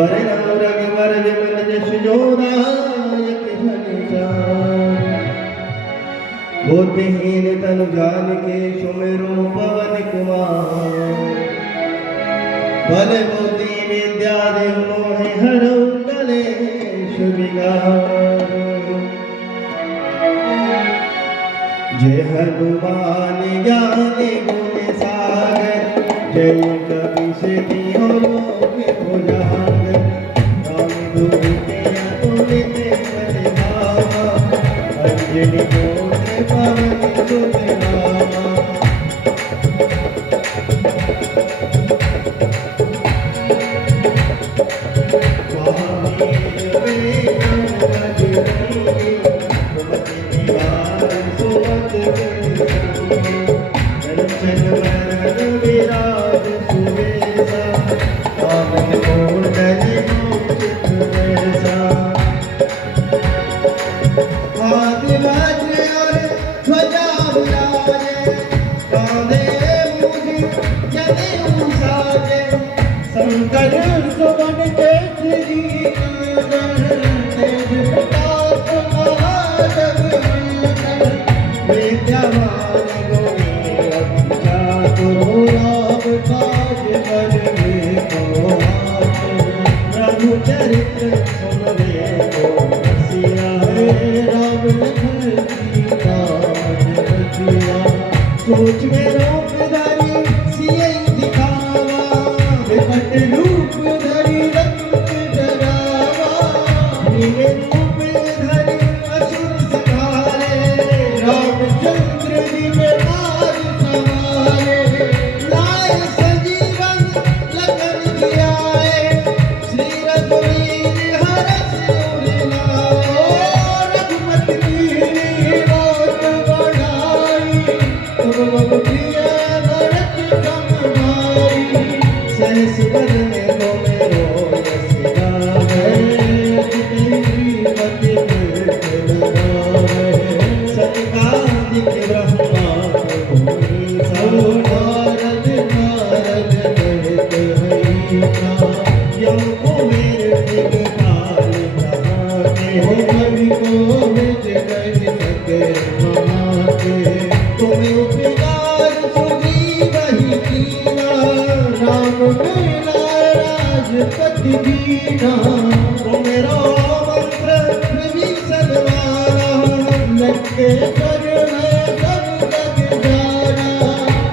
वरनम रघुवर विमल जस जोदायक धन बुद्धिहीन तनु जानिके सुमिरो पवन कुमार बल बुद्धि विद्या देहु मोहि हरऊ कलेश विकार जय हनुमान ज्ञान गुण सागर जय कपीस तिहुँ लोक उजागर राम दूत अतुलित बल धामा अंजनी पुत्र पवन सुत नामा महावीर विक्रम बजरंगी सुमति निवार सुमत कंचन वरन विराज सुबेसा कामन कोटल मूषिक वैसा हाथ वज्र और ध्वजा विराजे कांधे मूढ़ जनेऊ साजे शंकर सुवन केसरी तेज प्रताप महाजग विद्यावान गुणी अति चातुर राम काज करने को रघुचरित्र सुनबे को रसिया राम लखन सीता रसिया सोच में रूप धरि सिय दिखावा विकट रूप धरि रंग डरावा नीले रूप धरि असुर संहारे रामचंद्र जी के राज सवारे लाए सजीवन लखन जियाए श्री रघुवीर हरष उर लाए रघुपति कीन्ही बहुत बड़ाई तुम मम प्रिय भरत सम भाई सहस बदन मेरो यश गावै श्रीमति मूर्ख लगावै सनकादिक ब्रह्मांड मुनीसा नारद नारद कहत हईसा यम कुबेर दिगपाल कहाते हो कवि कोविद कहि सके महाते तुम उपकार सुग्रीवहि कीना राम मिलाए राजपति दीना तुमेरो मंत्र विभीषण माना लंके कर है सब जग जाना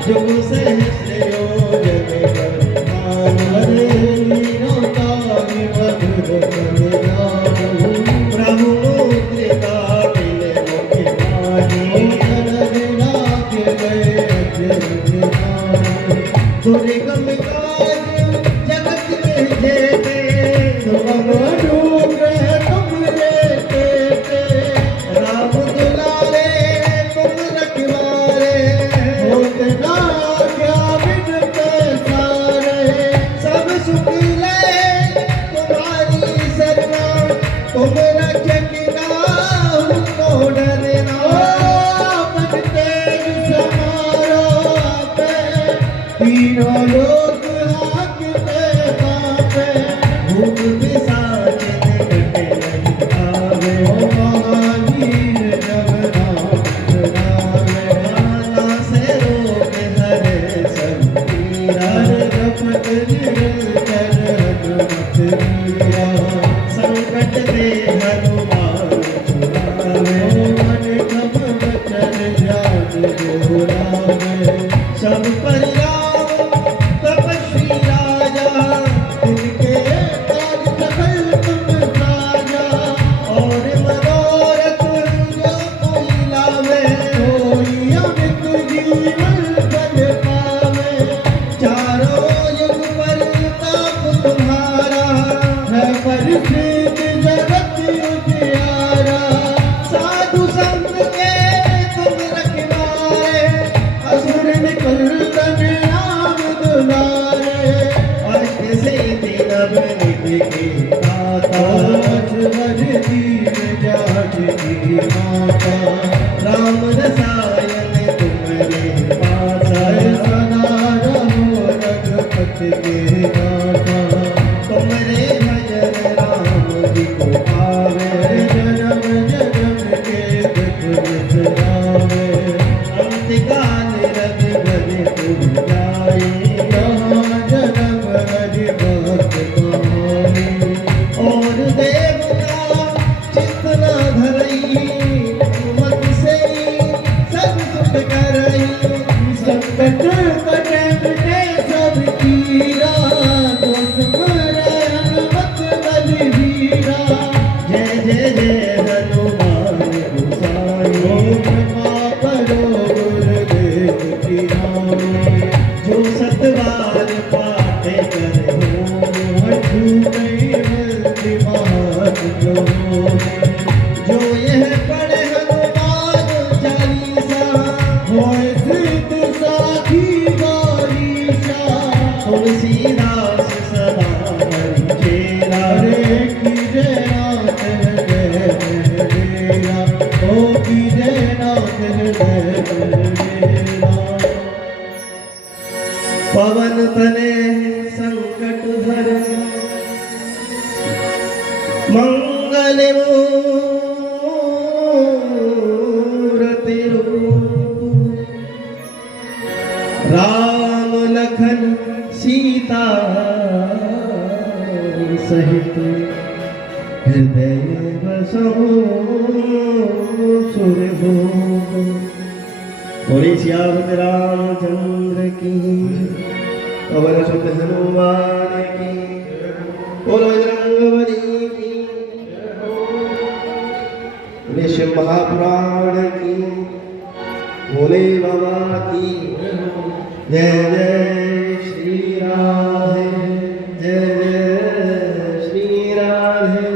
जुग सहस्र योजन परिमाण हरे लीनो ताहि मधुर फल जानु प्रभु मुद्रिका मिले मुख माही जन नाथ गए अजर जानु दुर्गम काज जगत में जेते तुम अनुग्रह तुम लेते राम दुलारे तुम रखवारे होत ना क्या बिन पैसारे सब सुख ले तुम्हारी सरना तुम रक्षक काहू को डरना अपन तेज समारो आपे तीनों लोक हांकते कांपे भूत पिशाच निकट नहीं आवे हो महावीर जब नाम सुनावे नाना से रोग हरे सब पीरा जपत निरंतर हनुमत वीरा संकट ते हनुमान छुड़ावे मन कब बचन ध्यान जोड़ावे सब परिराम तपस्वी राजा तिनके काज सकल तुम साजा और मनोरथ जो कोई लावे सोई अमित जीवन फल पावे चारों युग परताप तुम्हारा है परिसिद्ध जगत उजियारा साधु संत के तुम रखवारे असुर निकंदन राम दुलारे अष्ट सिद्धि नव निधि की दाता अजगर दीन जाट की माता राम रसायन तुम्हारे पासा सदा रहो रघुपति के दाता तुमरे भज कैवल्य बात कहो। जो यह पढ़े हनुमान चालीसा होए सिद्ध साखी बारीसा। तुलसीदास सदा हरि चेरा रे कीजे नाथ हृदय मेरा। ओ कीजे नाथ हृदय मेरा। पवन तने संकट हर मंगल मूरति रूप। राम लखन सीता सहित हृदय बसो सुरभूप। बोले सियावत रामचंद्र की। पवन सुत हनुमान की। बोलो बजरंगबली की। बोले शिव महापुराण की। भोले बाबा की जय जय श्री राधे। जय जय श्री राधे।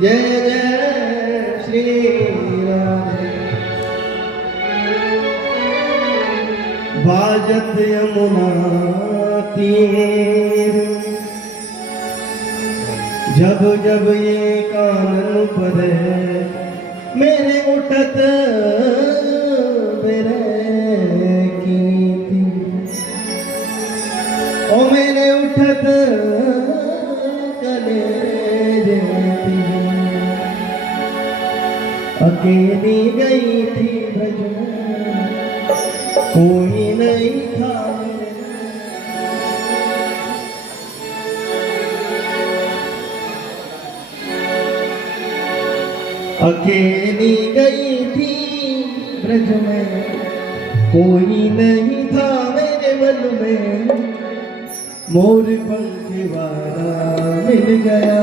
जय जय श्री राधे। बाजत यमुना तीर जब जब ये कानन पर मेरे उठत बेरे की। ओ मेरे उठत कलेजे थी। अकेली गई थी ब्रज में कोई नहीं था। अकेली गई थी ब्रज में कोई नहीं था मेरे मन में। मोर पंख वाला मिल गया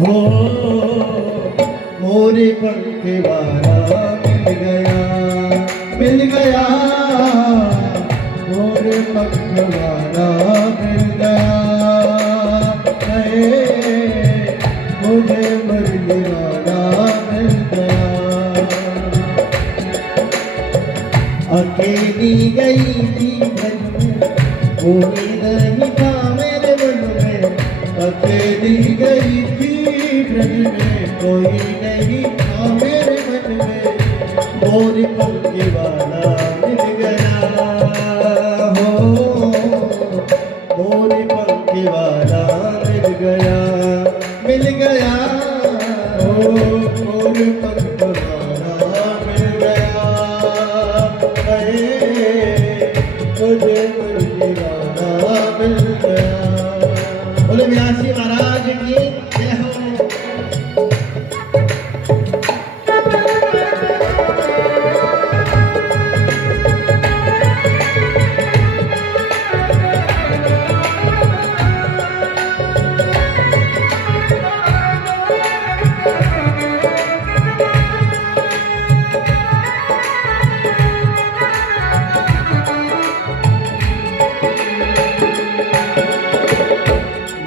हो। मोर पंख वाला मिल गया। मिल गया मोर पंख वाला मिल गया। मुझे मरने वाला मिल गया। अकेली गई थी ब्रज में कोई नहीं था मेरे मन में। अकेली गई थी ब्रज में कोई नहीं था मेरे मन में। मोर पंख वाला मिल गया हो। मोर पंख वाला मिल गया। मिल गया ओ मोर पंख वाला मिल गया। मुझे मरने वाला मिल गया। बोले व्यासी महाराज की जय हो।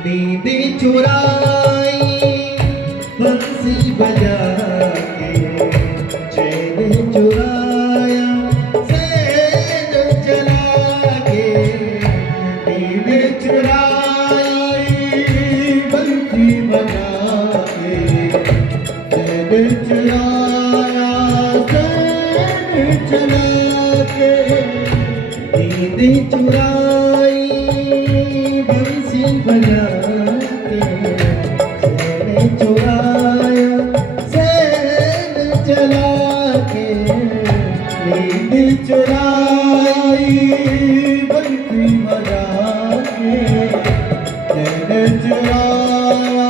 नींद चुराई बंसी बजा के चैन चुराया सैन चला के। नींद चुराई बंसी बजा के चैन चुराया सैन चला के। नींद चुराई बंसी बजा के सैन चुराया सैन चला के। नींद चुराई बंसी बजा के सैन चुराया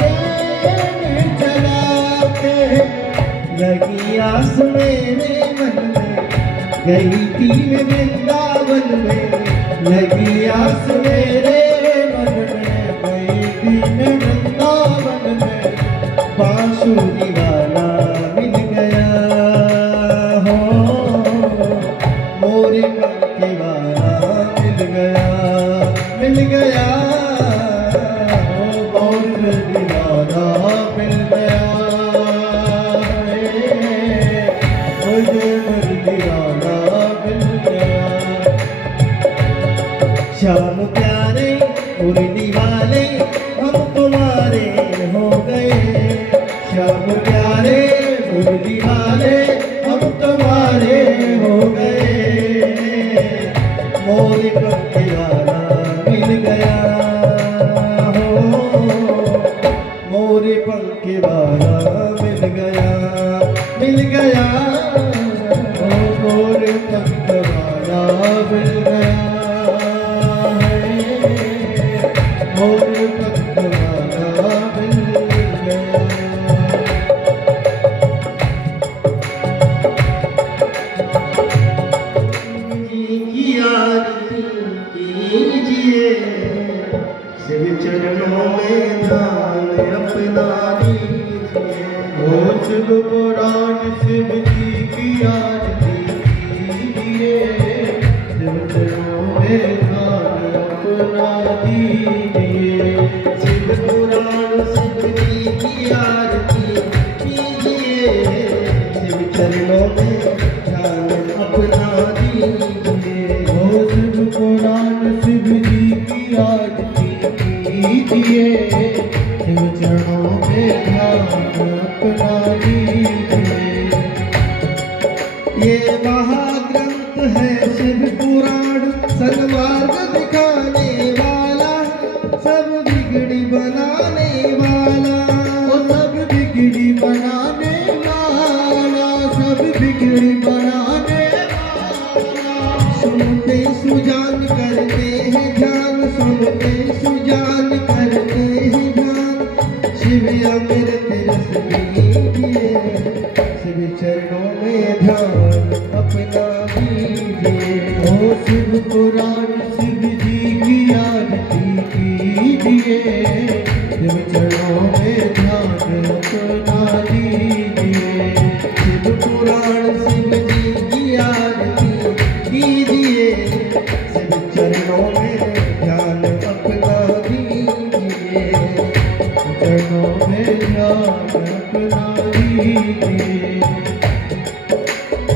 सैन चला के। लगी आस मेरे मन में गई थी मैं वृंदावन में। लगी आस मेरे मन में गई थी मैं वृंदावन में। बांसुरी वाला मिल गया हो। मोर पंख वाला मिल गया। मिल गया मुरली वाले हम तुम्हारे हो गए, श्याम प्यारे मुरली वाले हम तुम्हारे हो गए। मोर पंखी वाला मिल गया हो, मोर पंखी वाला मिल गया, मिल गया हो, मोर पंख वाला मिल गया है, मोर पंख वाला मिल गया। की आरती कीजिए, शिव चरणों में ध्यान अपना दीजिए। हो शिव पुराण शिव जी की आरती कीजिए, शिव चरणों में ध्यान अपना दीजिए। शिव पुराण शिव जी की आरती कीजिए, शिव चरणों में ध्यान अपना दीजिए। हो शिव पुराण शिव जी की आरती कीजिए, शिव चरणों में ध्यान अपना दीजिए। ये महाग्रंथ है शिव पुराण, सन्मार्ग दिखाने वाला, सब बिगड़ी बनाने वाला, ओ सब बिगड़ी बनाने वाला, सब बिगड़ी बनाने वाला। सुनते सुजान करते हैं ध्यान, सुनते सुजान करते हैं ध्यान। शिव अमृत रस पीजिए, शिव चरणों में ध्यान अपना दीजिए। हो शिव पुराण शिव जी की आरती कीजिए, शिव चरणों में ध्यान अपना दीजिए। शिव पुराण शिव जी की आरती कीजिए, शिव चरणों में ध्यान अपना दीजिए, चरणों में ध्यान अपना दीजिए।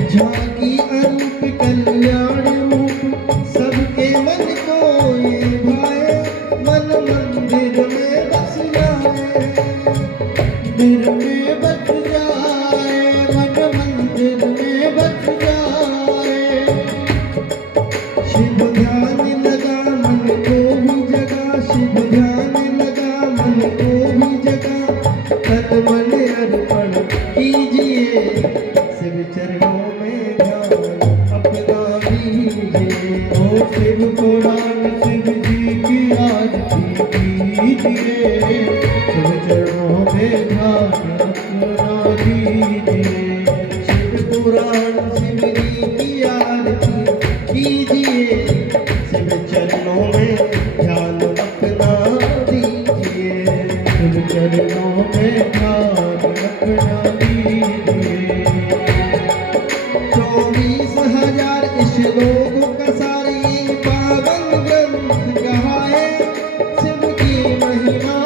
झांकी अरूप कल्याण रूप, सबके मन को ये भाए, मन मंदिर में बस जाए, दिल में बस जाए, मन मंदिर में बस जाए। शिव ध्यान लगा मन को भी जगा, शिव ध्यान लगा मन को भी जगा। तन मन अर्पण कीजिए, शिव चरणों में ध्यान अपना दीजिए। ओ शिव पुराण शिव जी की आरती कीजिए, शिव चरणों में ध्यान अपना दीजिए। शिव पुराण शिव जी की आरती कीजिए, शिव चरणों में ध्यान अपना दीजिए, शिव चरणों में ध्यान अपना दीजिए। 24,000 श्लोकों का सार ये पावन ग्रंथ कहाए, शिव की महिमा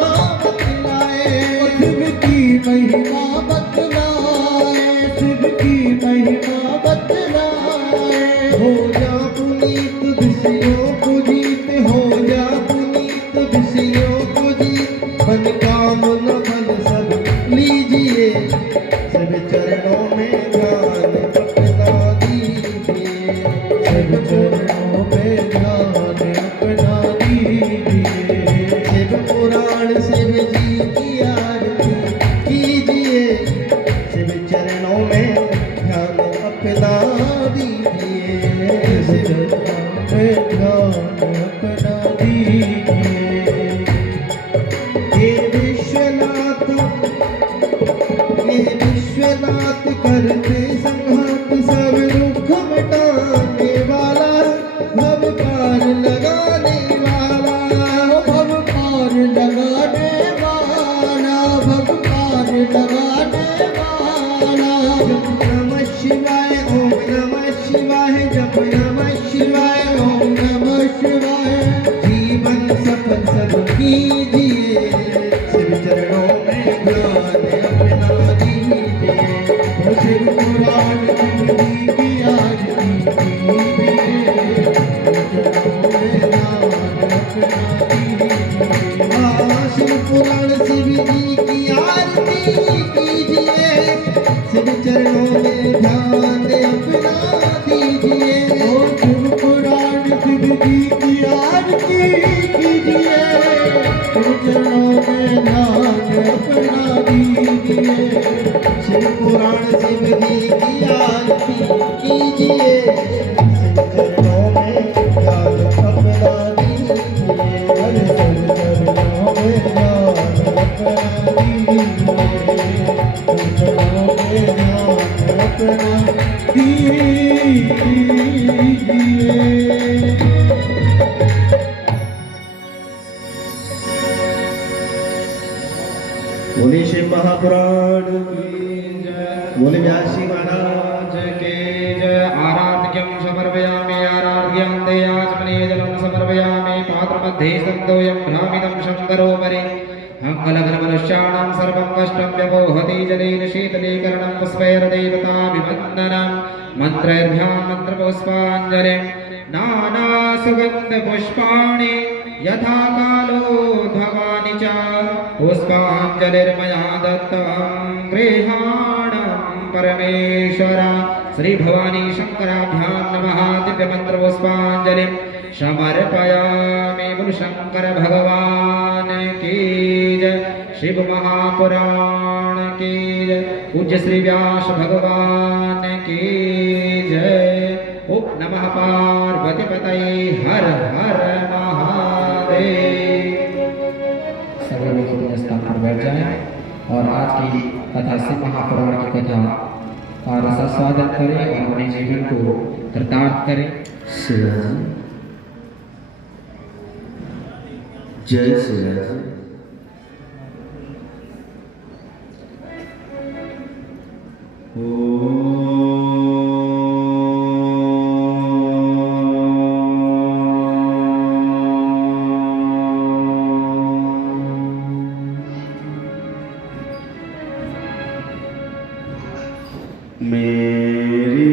बतलाए, शिव की महिमा बतलाए, शिव की महिमा बतलाए। हो जा पुनीत विषयों को जीत, हो जा पुनीत विषयों को जीत। मन कामना फल सब लीजिए, शिव चरणों में ध्यान अपना दीजिए, शिव चरणों में ध्यान अपना दीजिए। शिव पुराण शिव जी की आरती कीजिए, शिव चरणों में ध्यान अपना दीजिए, शिव चरणों में ध्यान अपना दीजिए। हे विश्वनाथ, हे विश्वनाथ करते संघात, सब दुख मिटाने वाला, भव पार लगाने वाला, भव पार लगाने वाला, भव पार लगाने वाला। जप नमः शिवाय ओम नमः शिवाय, जप नमः शिवाय ओम नमः शिवाय। जीवन सफल सब कीजिए, शिव चरणों में ध्यान अपना दीजिए। हो शिव पुराण शिव जी की आरती कीजिए, शिव चरणों में ध्यान अपना दीजिए। शिव पुराण शिव जी की आरती कीजिए, शिव चरणों में ध्यान अपना दीजिए। ओ शिव पुराण शिव जी की आरती कीजिए, शिव चरणों में ध्यान अपना दीजिए। शिव पुराण शिव जी की आरती कीजिए, शिव चरणों में ध्यान अपना दीजिए। शिव चरणों में ध्यान अपना दीजिए, शिव चरणों में ध्यान अपना दीजिए। बोले शिव महापुराण की जय, बोले व्यास जी महाराज के जय। आराध्यं समर्पयामि आराध्यं देयाचमने जलं समर्पयामि पात्रमध्ये सन्दोयं भ्रामितं शङ्करोपरि मङ्गलकरमनुष्याणां सर्वं कष्टं व्यपोहति जलेन शीतलीकरणं पुष्पैर्देवताभिवन्दनं मन्त्रैर्भ्यां मन्त्रपुष्पाञ्जलिं नानासुगन्धपुष्पाणि यथा कालोद्भवानि च पुष्पाञ्जलिर्मया दत्तं गृहाणं परमेश्वर। श्री भवानी शंकराभ्यां नमः। दिव्यमंत्र पुष्पांजलिं समर्पयामि। बोल शंकर भगवान की जय, शिव महापुराण की जय, पूज्य श्री व्यास भगवान की जय। ओम नमः पार्वती पतये हर हर महादेव। सभी लोग अपने स्थान पर बैठ जाएं और आज की कथा शिव महापुराण की कथा का रसास्वादन करें और अपने जीवन को कृतार्थ करें। जय श्री राम। मेरी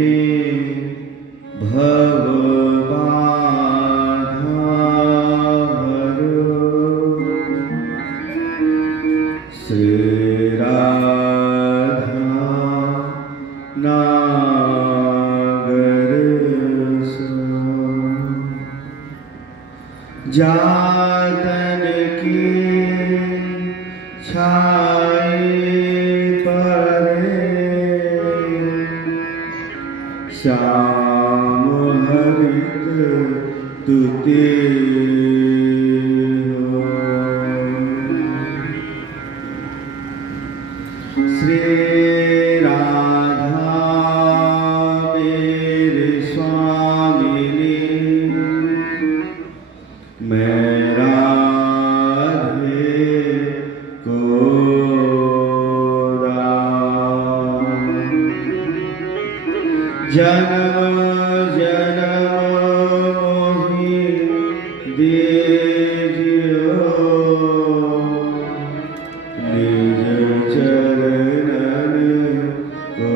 श्री राधा नागर जातन की छाई श्याम हरित तुते हो। श्री राधा मेरे स्वामिनी, मैं राधे को जन्म जन्म मोहि दीजियो, निज चरणन को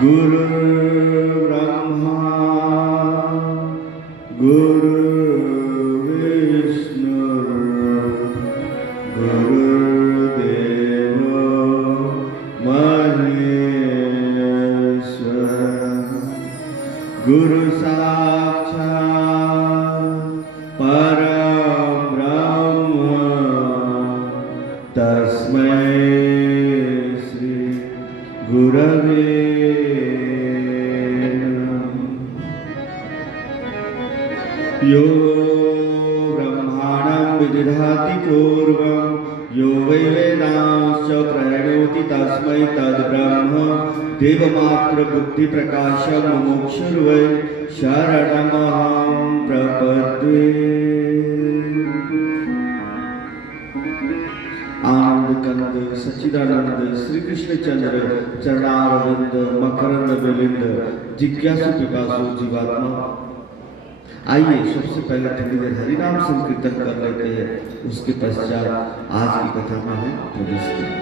गुरु ब्रह्मा गुरु विष्णु गुरुदेव महेश्वर, गुरु साक्षात् परम ब्रह्म तस्मै श्री गुरवे नमः। यो ब्रह्माणं विदधाति पूर्वं यो वै वेदांश्च प्रणोति तस्मै तद्ब्रह्म देवमात्र बुद्धिप्रकाशं मुमुक्षुर्वै शरणमहं प्रपद्ये। आनंद कंद सच्चिदानंद श्री कृष्ण चंद्र चरणारविंद मकरंद विलिंद जिज्ञासु पिपासु जीवात्मा। आइए सबसे पहले थोड़ी देर हरिनाम संकीर्तन कर लेते हैं, उसके पश्चात आज की कथा में हम प्रवेश करेंगे।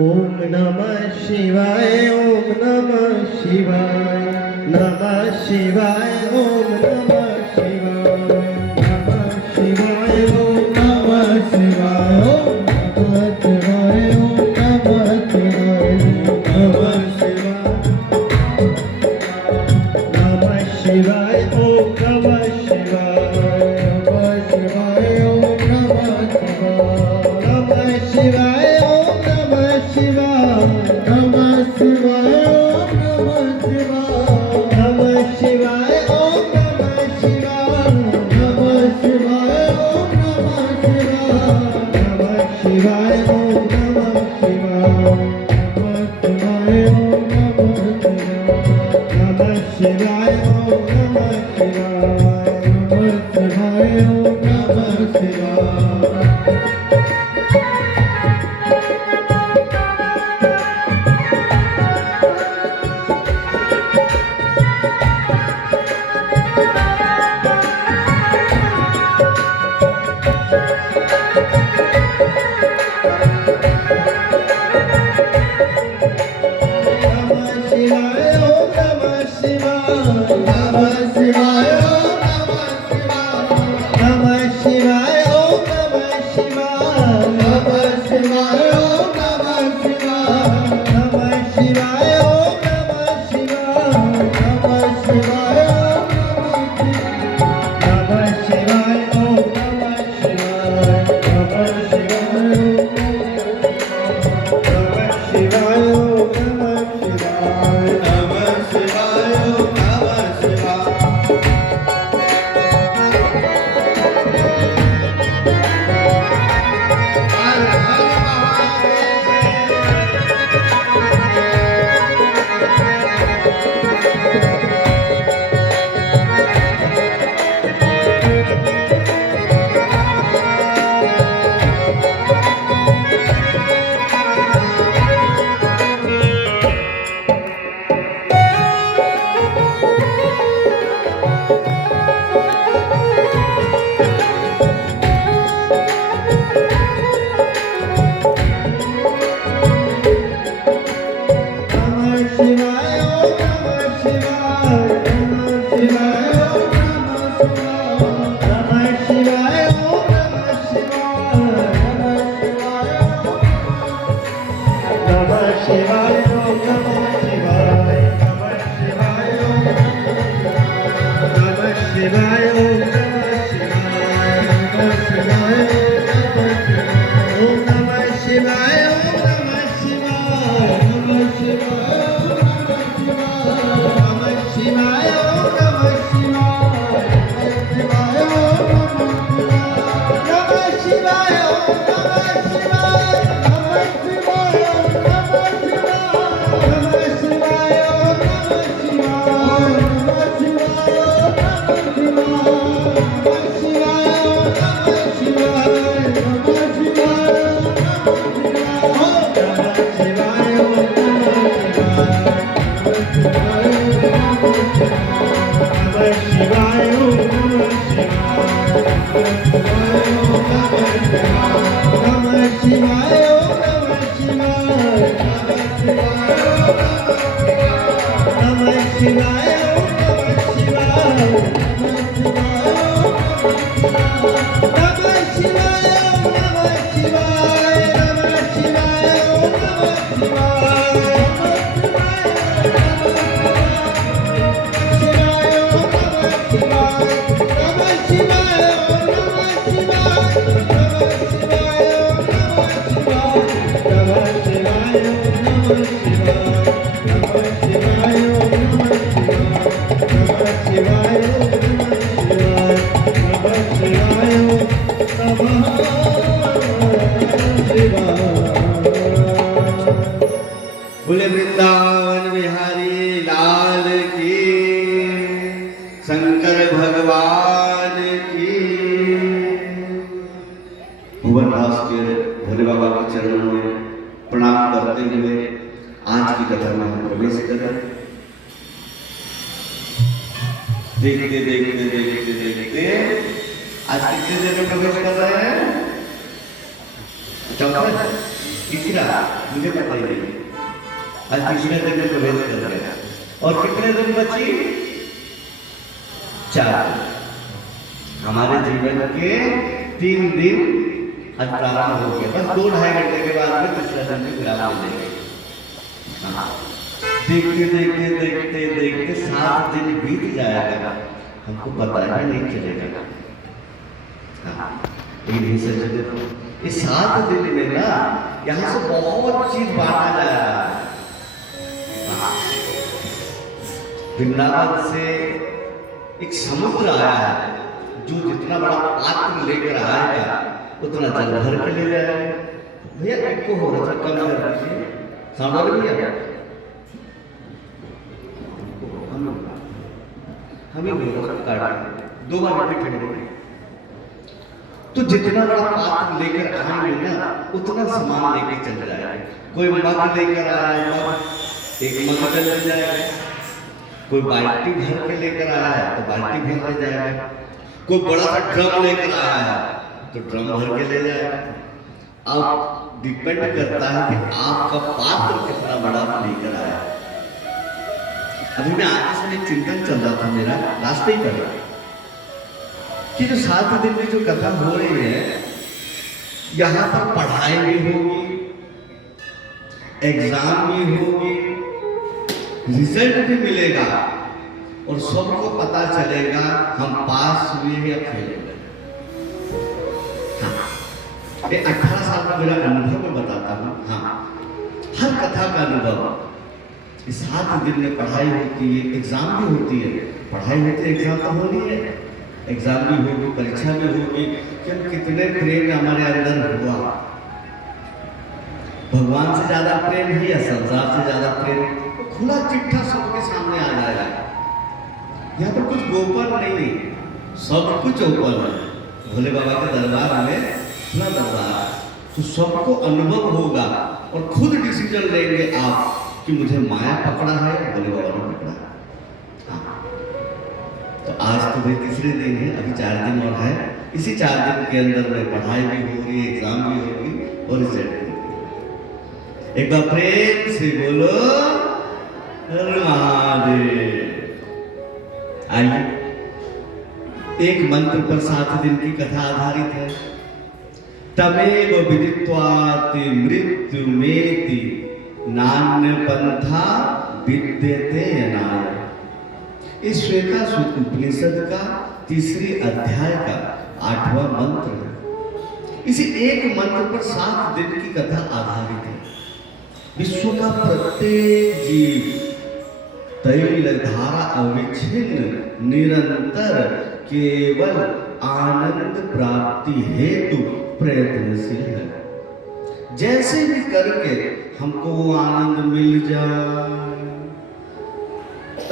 ओम नमः शिवाय ओम नमः शिवाय नमः शिवाय ओम नमः शिवाय नमः शिवाय ओम नमः शिवाय ओम नमः शिवाय ओम नमः शिवाय नमः शिवाय ओम नमः शिवाय ओम नमः शिवाय नमः शिवाय नमः शिवाय ओम नमः शिवाय ओम नमः शिवाय नमः शिवाय ओम नमः शिवाय ओम नमः शिवाय ओम नमः बोले वृंदावन बिहारी लाल की, शंकर भगवान की। भुवनदास के भोले बाबा के चरणों में प्रणाम करते हुए आज की कथा में हम प्रवेश करें। देखते देखते देखते देखते आज कितने देर में प्रवेश कर रहे हैं? चौथे तीसरा मुझे पता ही नहीं, आज तीसरे दिन में प्रवेश कर गया और कितने दिन बची? 4। हमारे जीवन के 3 दिन आज प्रारंभ हो गया, बस 2-2.5 घंटे के बाद में तीसरा दिन में विराम हो जाएंगे। देखते देखते देखते देखते 7 दिन बीत जाएगा, हमको पता ही नहीं चलेगा। लेकिन ये 7 दिन में ना यहाँ से बहुत चीज बांटा जा रहा है। वृंदावन से एक समुद्र आया है, जो जितना बड़ा पात्र लेकर आएगा उतना जल भर के ले जाएगा। भैया एक हो रहा था, कम कर दीजिए, सामने भैया हमें दो बार ठंडे। तो जितना बड़ा पात्र लेकर आएंगे ना उतना सामान लेकर चल जाएगा। कोई मग लेकर आया, एक मग चल जाएगा। कोई बाल्टी भर के लेकर आया है तो बाल्टी भर ले जाएगा। कोई बड़ा सा ड्रम लेकर आया है तो ड्रम भर के ले जाएगा। अब डिपेंड करता है कि आपका पात्र कितना बड़ा लेकर आया। अभी मैं आगे से चिंतन चल रहा था, मेरा रास्ते ही कर रहा कि जो 7 दिन में जो कथा हो रही है, यहाँ पर पढ़ाई भी होगी, एग्जाम भी होगी, रिजल्ट भी मिलेगा और सबको पता चलेगा हम पास हुए या फेल हुए। हाँ, 18 साल का मेरा अनुभव मैं बताता हूँ। हाँ, हर कथा का अनुभव। 7 दिन में पढ़ाई होती है, एग्जाम भी होती है, पढ़ाई होती है, एग्जाम तो होनी है, एग्जाम भी होगी, परीक्षा भी होगी कि हम कितने प्रेम हमारे अंदर हुआ। भगवान से ज्यादा प्रेम ही या संसार से ज्यादा प्रेम, खुला चिट्ठा सबके सामने आ जाएगा। यहाँ पर कुछ गोपन नहीं, सब कुछ ओपन है। भोले बाबा के दरबार में खुला दरबार, तो सबको अनुभव होगा और खुद डिसीजन लेंगे आप कि मुझे माया पकड़ा है, भोले बाबा ने पकड़ा। तो आज तो भाई तीसरे दिन है, अभी 4 दिन और है। इसी 4 दिन के अंदर में पढ़ाई भी हो रही है, एग्जाम भी होगी और रिजल्ट भी होगी। एक बार प्रेम से बोलो हर महादेव। आइए, एक मंत्र पर 7 दिन की कथा आधारित है। तमेव विदित्वाति मृत्युमेति नान्य पंथा विद्यते अनाय। इस श्वेता सूक्त उपनिषद का 3री अध्याय का 8वां मंत्र है। इसी एक मंत्र पर 7 दिन की कथा आधारित है। विश्व का प्रत्येक जीव तैल धारा अविच्छिन्न निरंतर केवल आनंद प्राप्ति हेतु प्रयत्नशील है। जैसे भी करके हमको वो आनंद मिल जाए,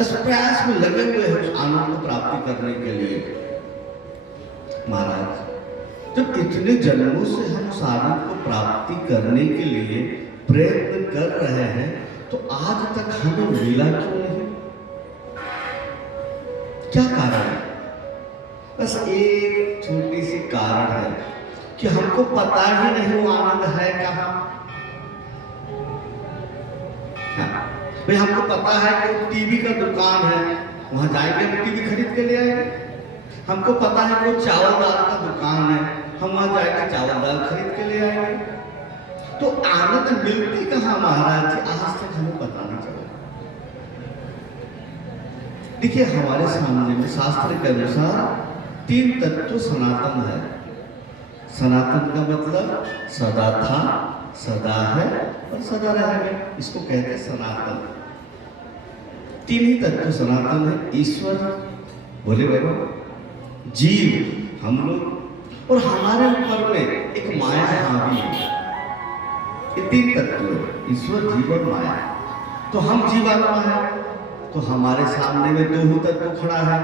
इस प्रयास में लगे हुए हैं उस आनंद को प्राप्ति करने के लिए। महाराज, जब इतने जन्मों से हम उस आनंद को प्राप्ति करने के लिए प्रयत्न कर रहे हैं, तो आज तक हमें मिला क्यों नहीं? क्या कारण है? बस एक छोटी सी कारण है कि हमको पता ही नहीं वो आनंद है कहाँ। भाई हमको पता है कि टीवी का दुकान है, वहां जाएंगे हम टीवी खरीद के ले आएंगे। हमको पता है कि वो चावल दाल का दुकान है, हम वहां जाएंगे चावल दाल खरीद के ले आएंगे। तो आनंद मिलती कहाँ महाराज जी? आज तक हमें पता नहीं चला। देखिए, हमारे सामने में शास्त्र के अनुसार 3 तत्व सनातन है। सनातन का मतलब सदा था, सदा है और सदा रहेगा। इसको कहते हैं सनातन। 3 ही तत्व सनातन है। ईश्वर, भोले बाबा, जीव हम लोग, और हमारे ऊपर में एक माया हावी है। ये 3 तत्व है, ईश्वर, जीव और माया। तो हम जीवात्मा है, तो हमारे सामने में 2 ही तत्व खड़ा है।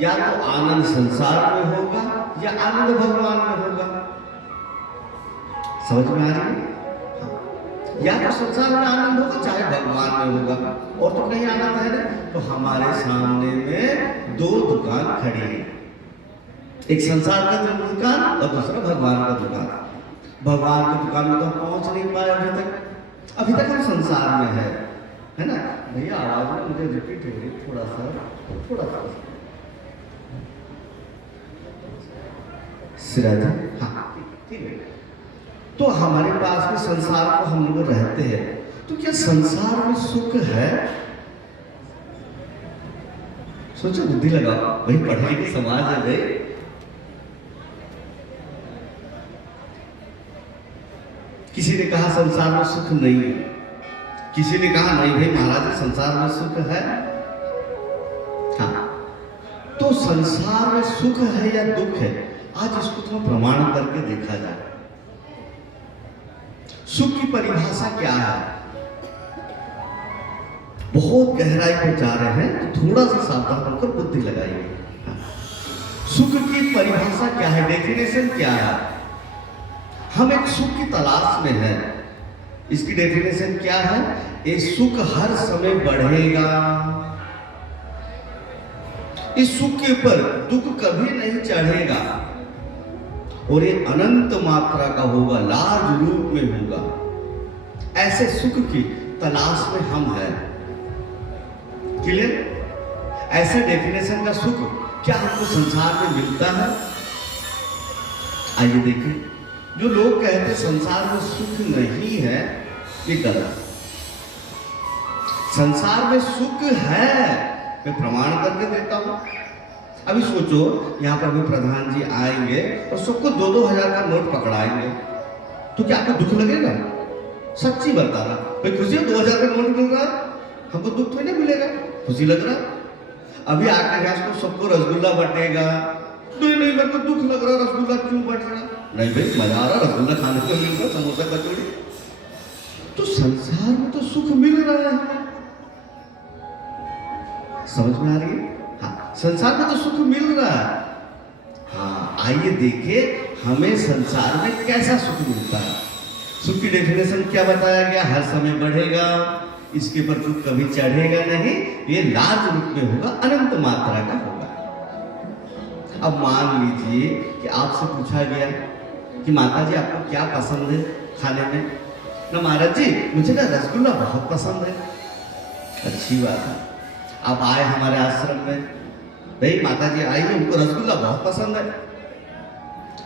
या तो आनंद संसार में होगा या आनंद भगवान में होगा। समझ में आ रही है? या तो संसार में आनंद होगा चाहे भगवान में होगा, और तो कहीं आनंद है ना। तो हमारे सामने में 2 दुकान खड़ी है, एक संसार का दुकान और दूसरा भगवान का दुकान। भगवान की दुकान में तो हम पहुंच नहीं पाए अभी तक हम संसार में है ना। भैया आवाज में मुझे रिपीट हो रही थोड़ा सा सिराज। हाँ ठीक है। तो हमारे पास में संसार को हम लोग रहते हैं, तो क्या संसार में सुख है? सोचो, बुद्धि लगाओ भाई, पढ़े लिखे समाज है भाई। किसी ने कहा संसार में सुख नहीं है, किसी ने कहा नहीं भाई महाराज जी संसार में सुख है। हाँ, तो संसार में सुख है या दुख है, आज इसको थोड़ा प्रमाण करके देखा जाए। सुख की परिभाषा क्या है? बहुत गहराई पर जा रहे हैं तो थोड़ा सा सावधान होकर बुद्धि लगाइए। हाँ। सुख की परिभाषा क्या है, डेफिनेशन क्या है? हम एक सुख की तलाश में हैं। इसकी डेफिनेशन क्या है? ये सुख हर समय बढ़ेगा, इस सुख के ऊपर दुख कभी नहीं चढ़ेगा, और ये अनंत मात्रा का होगा, लार्ज रूप में होगा। ऐसे सुख की तलाश में हम हैं। क्लियर? ऐसे डेफिनेशन का सुख क्या हमको संसार में मिलता है? आइए देखें। जो लोग कहते संसार में सुख नहीं है, ये गलत। संसार में सुख है, मैं प्रमाण करके देता हूं। अभी सोचो, यहां पर भी प्रधान जी आएंगे और सबको 2-2 हजार का नोट पकड़ाएंगे, तो क्या आपको दुख लगेगा? सच्ची बता रहा भाई, खुशी है 2000 का नोट मिल रहा है, हमको दुख थोड़ी ना मिलेगा, खुशी लग रहा है। अभी आकर यहाँ सबको रसगुल्ला बटेगा, नहीं मेरे को दुख लग रहा, रसगुल्ला क्यों बट रहा? नहीं भाई मजा आ रहा, रसगुल्ला खाने को मिल रहा, समोसा कचौड़ी। तो संसार में तो सुख मिल रहा है हमें, समझ में आ रही है? हाँ, संसार में तो सुख मिल रहा है। हाँ, आइए देखें हमें संसार में कैसा सुख मिलता है। सुख की डेफिनेशन क्या बताया गया? हर समय बढ़ेगा, इसके पर दुख कभी चढ़ेगा नहीं, ये लार्ज रूप में होगा, अनंत मात्रा का होगा। अब मान लीजिए कि आपसे पूछा गया कि माता जी आपको क्या पसंद है खाने में? ना महाराज जी मुझे ना रसगुल्ला बहुत पसंद है। अच्छी बात है, आप आए हमारे आश्रम में, भाई माता जी आई है, उनको रसगुल्ला बहुत पसंद है।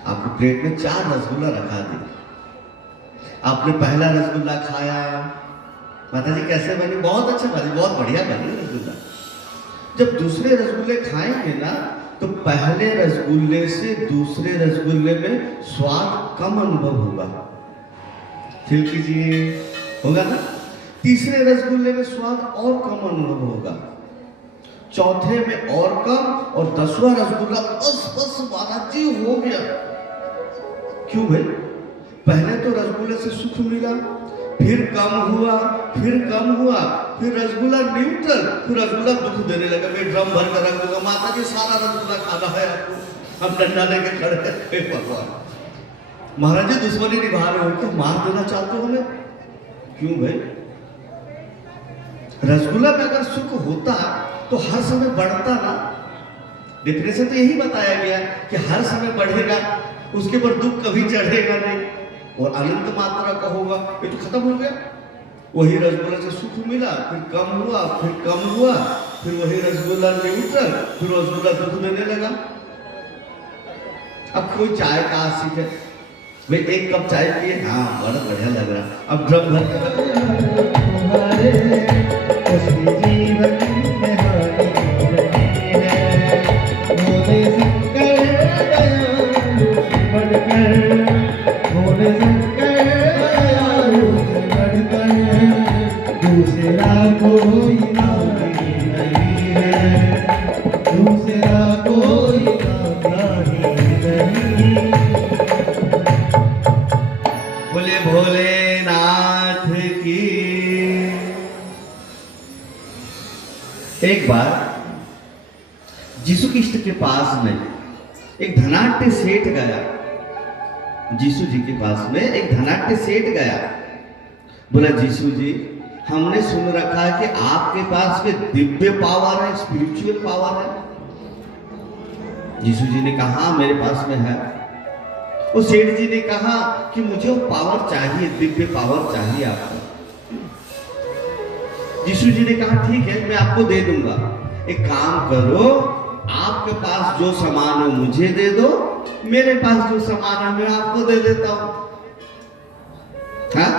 आपको प्लेट में 4 रसगुल्ला रखा दी, आपने पहला रसगुल्ला खाया, माता जी कैसे बनी? बहुत अच्छा बनी, बहुत बढ़िया बनी रसगुल्ला। जब दूसरे रसगुल्ले खाएंगे ना, तो पहले रसगुल्ले से दूसरे रसगुल्ले में स्वाद कम अनुभव होगा। फील कीजिए, होगा ना? तीसरे रसगुल्ले में स्वाद और कम अनुभव होगा, चौथे में और कम, और 10वां रसगुल्ला बस महाराज जी हो गया। क्यों भाई? पहले तो रसगुल्ले से सुख मिला, फिर कम हुआ, फिर कम हुआ, फिर रसगुल्ला न्यूट्रल, फिर रसगुल्ला दुख देने लगा। मैं ड्रम भर कर रख दूंगा, माता जी सारा रसगुल्ला खाना है आपको, हम डंडा लेके खड़े हैं। भगवान महाराज जी दुश्मनी निभा रहे हो, क्या मार देना चाहते हो हमें? क्यों भाई? रसगुल्ला में अगर सुख होता तो हर समय बढ़ता ना। डेफिनेशन तो यही बताया गया कि हर समय बढ़ेगा, उसके ऊपर दुख कभी चढ़ेगा नहीं, और अनंत मात्रा का होगा। ये तो खत्म हो गया। वही रसगुल्ला से सुख मिला, फिर कम हुआ, फिर कम हुआ, फिर वही रसगुल्ला न्यूट्रल, फिर रसगुल्ला दुख देने लगा। अब कोई चाय का आशिक है, भाई 1 कप चाय पिए, हाँ बड़ा बढ़िया लग रहा, अब ड्रम भर दूसरा कोई नहीं है, दूसरा कोई नहीं। बोले भोलेनाथ की। एक बार यीशु कृष्ण के पास में एक धनाढ्य सेठ गया। यीशु जी के पास में एक धनाढ्य सेठ गया, बोला यीशु जी हमने सुन रखा है कि आपके पास में दिव्य पावर है, स्पिरिचुअल पावर है। यीशु जी ने कहा मेरे पास में है। वो सेठ जी ने कहा कि मुझे वो पावर चाहिए, दिव्य पावर चाहिए आपको। यीशु जी ने कहा ठीक है, मैं आपको दे दूंगा। एक काम करो, आपके पास जो सामान है मुझे दे दो, मेरे पास जो सामान है मैं आपको दे देता हूं। हाँ,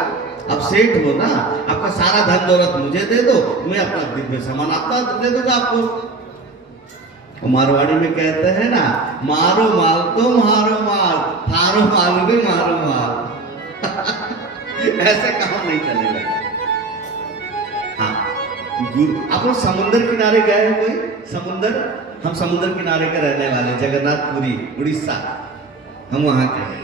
अब सेठ हो ना, आपका सारा धन दौलत मुझे दे दो, मैं अपना दिव्य सामान आपका दे दूंगा आपको। मारवाड़ी में कहते हैं ना, मारो माल तो मारो माल, थारो माल भी मारो माल। ऐसे काम नहीं चलेगा। हाँ, आप लोग समुद्र किनारे गए हैं? कोई समुद्र? हम समुद्र किनारे के रहने वाले, जगन्नाथपुरी उड़ीसा, हम वहां के हैं।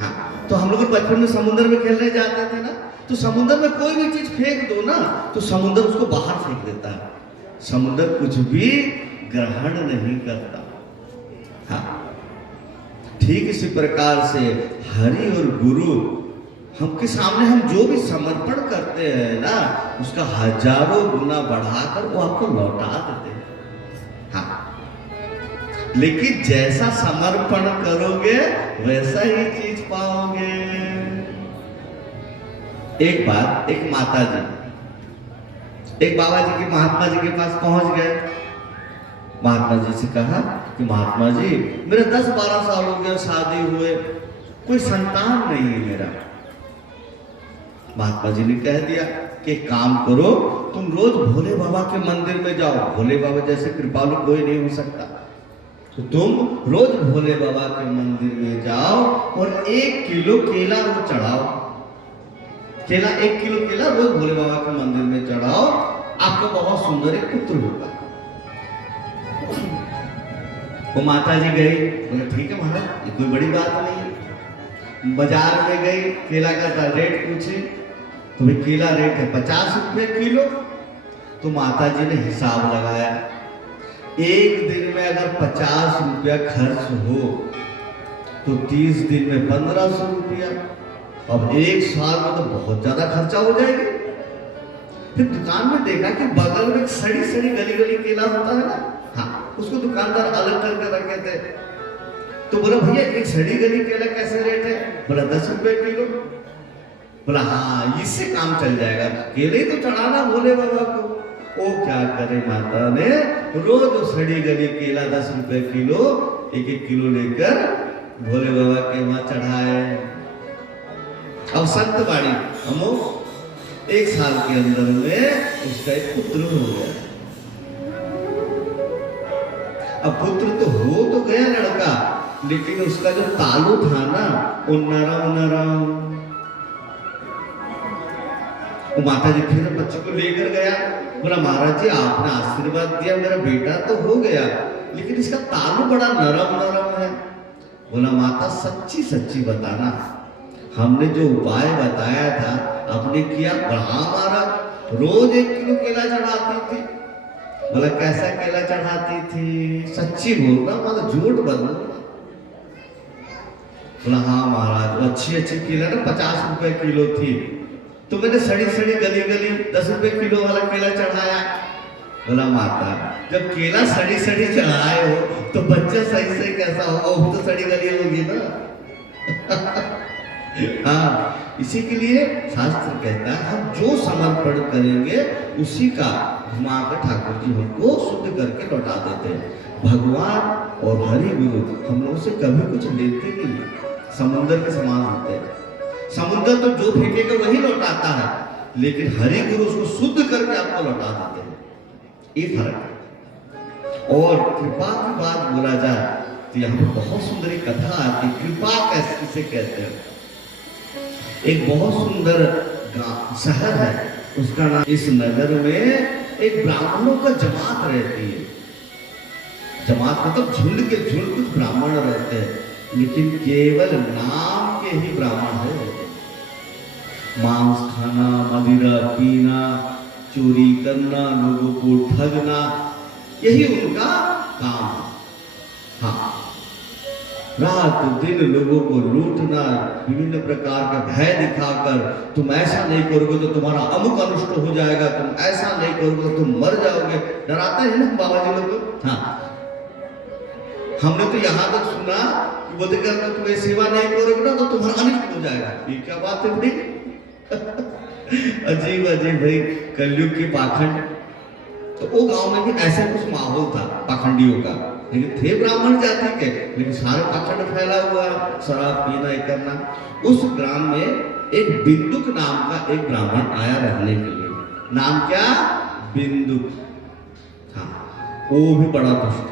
हाँ, तो हम लोग बचपन में समुद्र में खेलने जाते थे ना, तो समुद्र में कोई भी चीज फेंक दो ना तो समुद्र उसको बाहर फेंक देता है। समुद्र कुछ भी ग्रहण नहीं करता। हाँ, ठीक इसी प्रकार से हरि और गुरु हमके सामने हम जो भी समर्पण करते हैं ना, उसका हजारों गुना बढ़ाकर वो आपको लौटा देते हैं। हाँ, लेकिन जैसा समर्पण करोगे वैसा ही चीज पाओगे। एक बार एक माता जी एक बाबा जी के महात्मा जी के पास पहुंच गए। महात्मा जी से कहा कि महात्मा जी, मेरे 10-12 साल हो गए शादी हुए, कोई संतान नहीं है मेरा। महात्मा जी ने कह दिया कि एक काम करो, तुम रोज भोले बाबा के मंदिर में जाओ। भोले बाबा जैसे कृपालु कोई नहीं हो सकता, तो तुम रोज भोले बाबा के मंदिर में जाओ और 1 किलो केला रोज चढ़ाओ। केला 1 किलो केला रोज भोले बाबा के मंदिर में चढ़ाओ, आपको बहुत सुंदर एक पुत्र होगा। वो माता जी गई, बोले ठीक है महाराज, ये कोई बड़ी बात नहीं है। बाजार में गई, केला का रेट पूछे, तो भाई केला रेट है 50 रुपये किलो। तो माता जी ने हिसाब लगाया, एक दिन में अगर 50 रुपया खर्च हो तो 30 दिन में 1500 रुपया, अब 1 साल में तो बहुत ज्यादा खर्चा हो जाएगा। फिर दुकान में देखा कि बगल में सड़ी सड़ी गली गली केला होता है ना, हाँ, उसको दुकानदार अलग करके रखे थे। तो बोला भैया एक सड़ी गली केला कैसे रेट है? बोला 10 रुपए किलो। बोला हाँ, इससे काम चल जाएगा, केले तो चढ़ाना भोले बाबा को। वो क्या करे, माता ने रोज सड़ी गली केला 10 रुपए किलो 1-1 किलो लेकर भोले बाबा के वहां चढ़ाए। अब संत बाड़ी हमो 1 साल के अंदर में उसका एक पुत्र हो गया। अब पुत्र तो हो तो गया लड़का, लेकिन उसका जो तालू था ना वो नरम। वो माता जी फिर बच्चे को लेकर गया, बोला महाराज जी आपने आशीर्वाद दिया, मेरा बेटा तो हो गया, लेकिन इसका तालू बड़ा नरम है। बोला माता सच्ची सच्ची बताना, हमने जो उपाय बताया था आपने किया? हाँ महाराज, रोज 1 किलो केला चढ़ाती थी। बोला कैसा केला चढ़ाती थी? सच्ची बोलना, मतलब झूठ बोलना। बोला हाँ महाराज, वो अच्छी केला ना 50 रुपए किलो थी, तो मैंने सड़ी गली 10 रुपए किलो वाला केला चढ़ाया। बोला माता, जब केला सड़ी चढ़ाए हो तो बच्चा सही से कैसा होगा? वो तो सड़ी गली होगी ना। हाँ, इसी के लिए शास्त्र कहता है हम जो समर्पण करेंगे उसी का घुमाकर ठाकुर जी हमको शुद्ध करके लौटा देते हैं। भगवान और हरि गुरु हम लोगों से कभी कुछ लेते नहीं, समुद्र के समान होते हैं। समुद्र तो जो फेंकेगा वही लौटाता है, लेकिन हरि गुरु उसको शुद्ध करके आपको लौटा देते हैं। ये फर्क है। और कृपा की बात बोला जाए तो यहाँ पर बहुत सुंदर एक कथा आती, कृपा कैसे कहते हैं। एक बहुत सुंदर शहर है, उसका नाम, इस नगर में एक ब्राह्मणों का जमात रहती है। जमात मतलब झुंड के झुंड कुछ ब्राह्मण रहते हैं, लेकिन केवल नाम के ही ब्राह्मण है। मांस खाना, मदिरा पीना, चोरी करना, लोगों को ठगना, यही उनका काम है। हाँ, रात दिन लोगों को लूटना, विभिन्न प्रकार का भय दिखाकर तुम ऐसा नहीं करोगे तो तुम्हारा अमुक अनिष्ट हो जाएगा, तुम ऐसा नहीं करोगे तो तुम मर जाओगे, डराते हैं ना बाबा जी लोग। हाँ, हमने तो यहाँ तक सुना कि बोलते कि अगर तुम्हें सेवा नहीं करोगे ना तो तुम्हारा अनिष्ट हो जाएगा। ये क्या बात है भाई? अजीब अजीब भाई, कलयुग के पाखंड। तो वो गांव में भी ऐसा कुछ माहौल था पाखंडियों का, लेकिन थे ब्राह्मण जाति के, लेकिन सारे पाखंड फैला हुआ, शराब पीना ये करना। उस ग्राम में एक बिंदुक नाम का एक ब्राह्मण आया रहने के लिए। नाम क्या? बिंदुक। हाँ, वो भी बड़ा दुष्ट,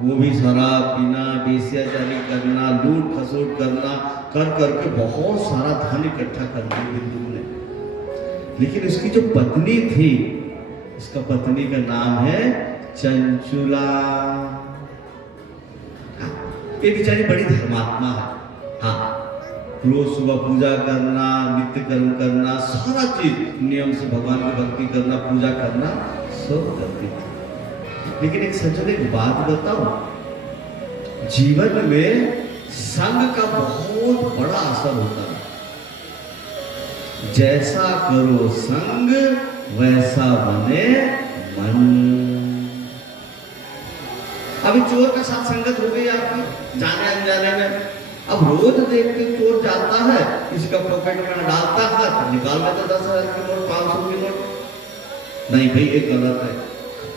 वो भी शराब पीना, बेस्याचारी करना, लूट खसोट करना कर करके बहुत सारा धन इकट्ठा कर दिया बिंदुक ने। लेकिन उसकी जो पत्नी थी, उसका पत्नी का नाम है चंचुला। हाँ, ये बेचारी बड़ी धर्मात्मा है। हाँ, रोज सुबह पूजा करना, नित्य कर्म करना, सारा चीज नियम से भगवान की भक्ति करना, पूजा करना सब करती थी। लेकिन एक सज्जन एक बात बताओ, जीवन में संग का बहुत बड़ा असर होता है। जैसा करो संग वैसा बने मन। अभी चोर के साथ संगत हो गई आपकी जाने अनजाने में, अब रोज देखते चोर जाता है, इसका पॉकेट में डालता है तो निकाल लेता 10,000 की नोट, 500 की नोट। नहीं भाई ये गलत है।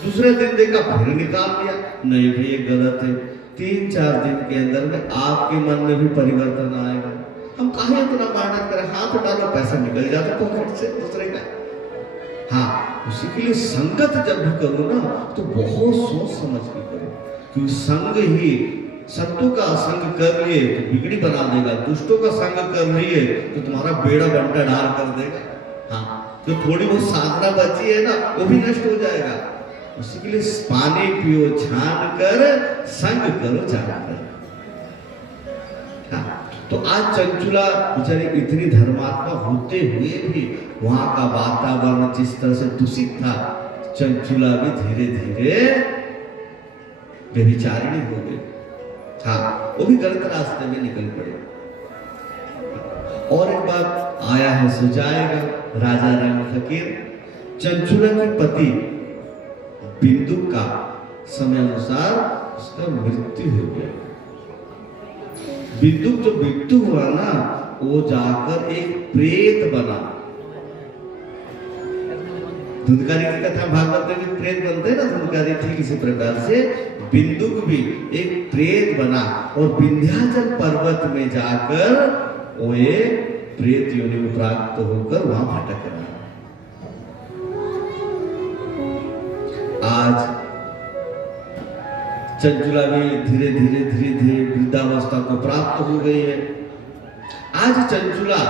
दूसरे दिन देखा फिर निकाल लिया, नहीं भाई ये गलत है। 3-4 दिन के अंदर में आपके मन में भी परिवर्तन आएगा। हम काहे इतना मेहनत करें, हाथ डालो पैसा निकल जाता पॉकेट से दूसरे का। हाँ, उसी के लिए संगत जब भी करो ना तो बहुत सोच समझ के करो, क्योंकि संग ही, संतों का संग कर लिए तो बिगड़ी बना देगा, दुष्टों का संग कर लिए तो तुम्हारा बेड़ा बंटा ढाल कर देगा। हाँ, तो थोड़ी बहुत साधना बची है ना वो भी नष्ट हो जाएगा। उसी के लिए पानी पियो छान कर, संग करो जान कर। हाँ, तो आज चंचुला बेचारी इतनी धर्मात्मा होते हुए भी वहां का वातावरण जिस तरह से दूषित था, चंचुला भी धीरे धीरे व्यभिचारिणी हो गई। हाँ, वो भी गलत रास्ते में निकल पड़े। और एक बात आया है सो जाएगा, राजा रंग फकीर। चंचुला के पति बिंदु का समय अनुसार उसका मृत्यु हो गया। बिंदु जो मृत्यु हुआ ना, वो जाकर एक प्रेत बना। धुंधकारी की कथा भागवत में भी प्रेत बनते हैं ना, धुंधकारी ठीक इसी प्रकार से बिंदुक भी एक प्रेत बना और विंध्याचल पर्वत में जाकर वो एक प्रेत योनि में प्राप्त होकर वहां भटक रहा। आज चंचुला भी धीरे धीरे वृद्धावस्था को प्राप्त हो गई है। आज चंचुला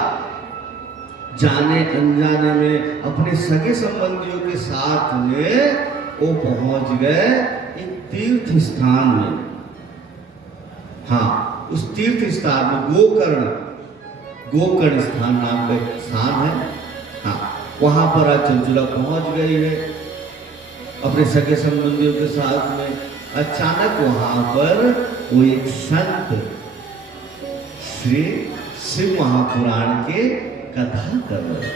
जाने अनजाने में अपने सगे संबंधियों के साथ में वो पहुंच गए एक तीर्थ स्थान में। हाँ, उस तीर्थ स्थान में गोकर्ण स्थान नाम का एक स्थान है। हाँ, वहां पर आज चंचुला पहुंच गई है अपने सगे संबंधियों के साथ में। अचानक वहां पर वो एक संत श्री शिव महापुराण के कथा कर रहे।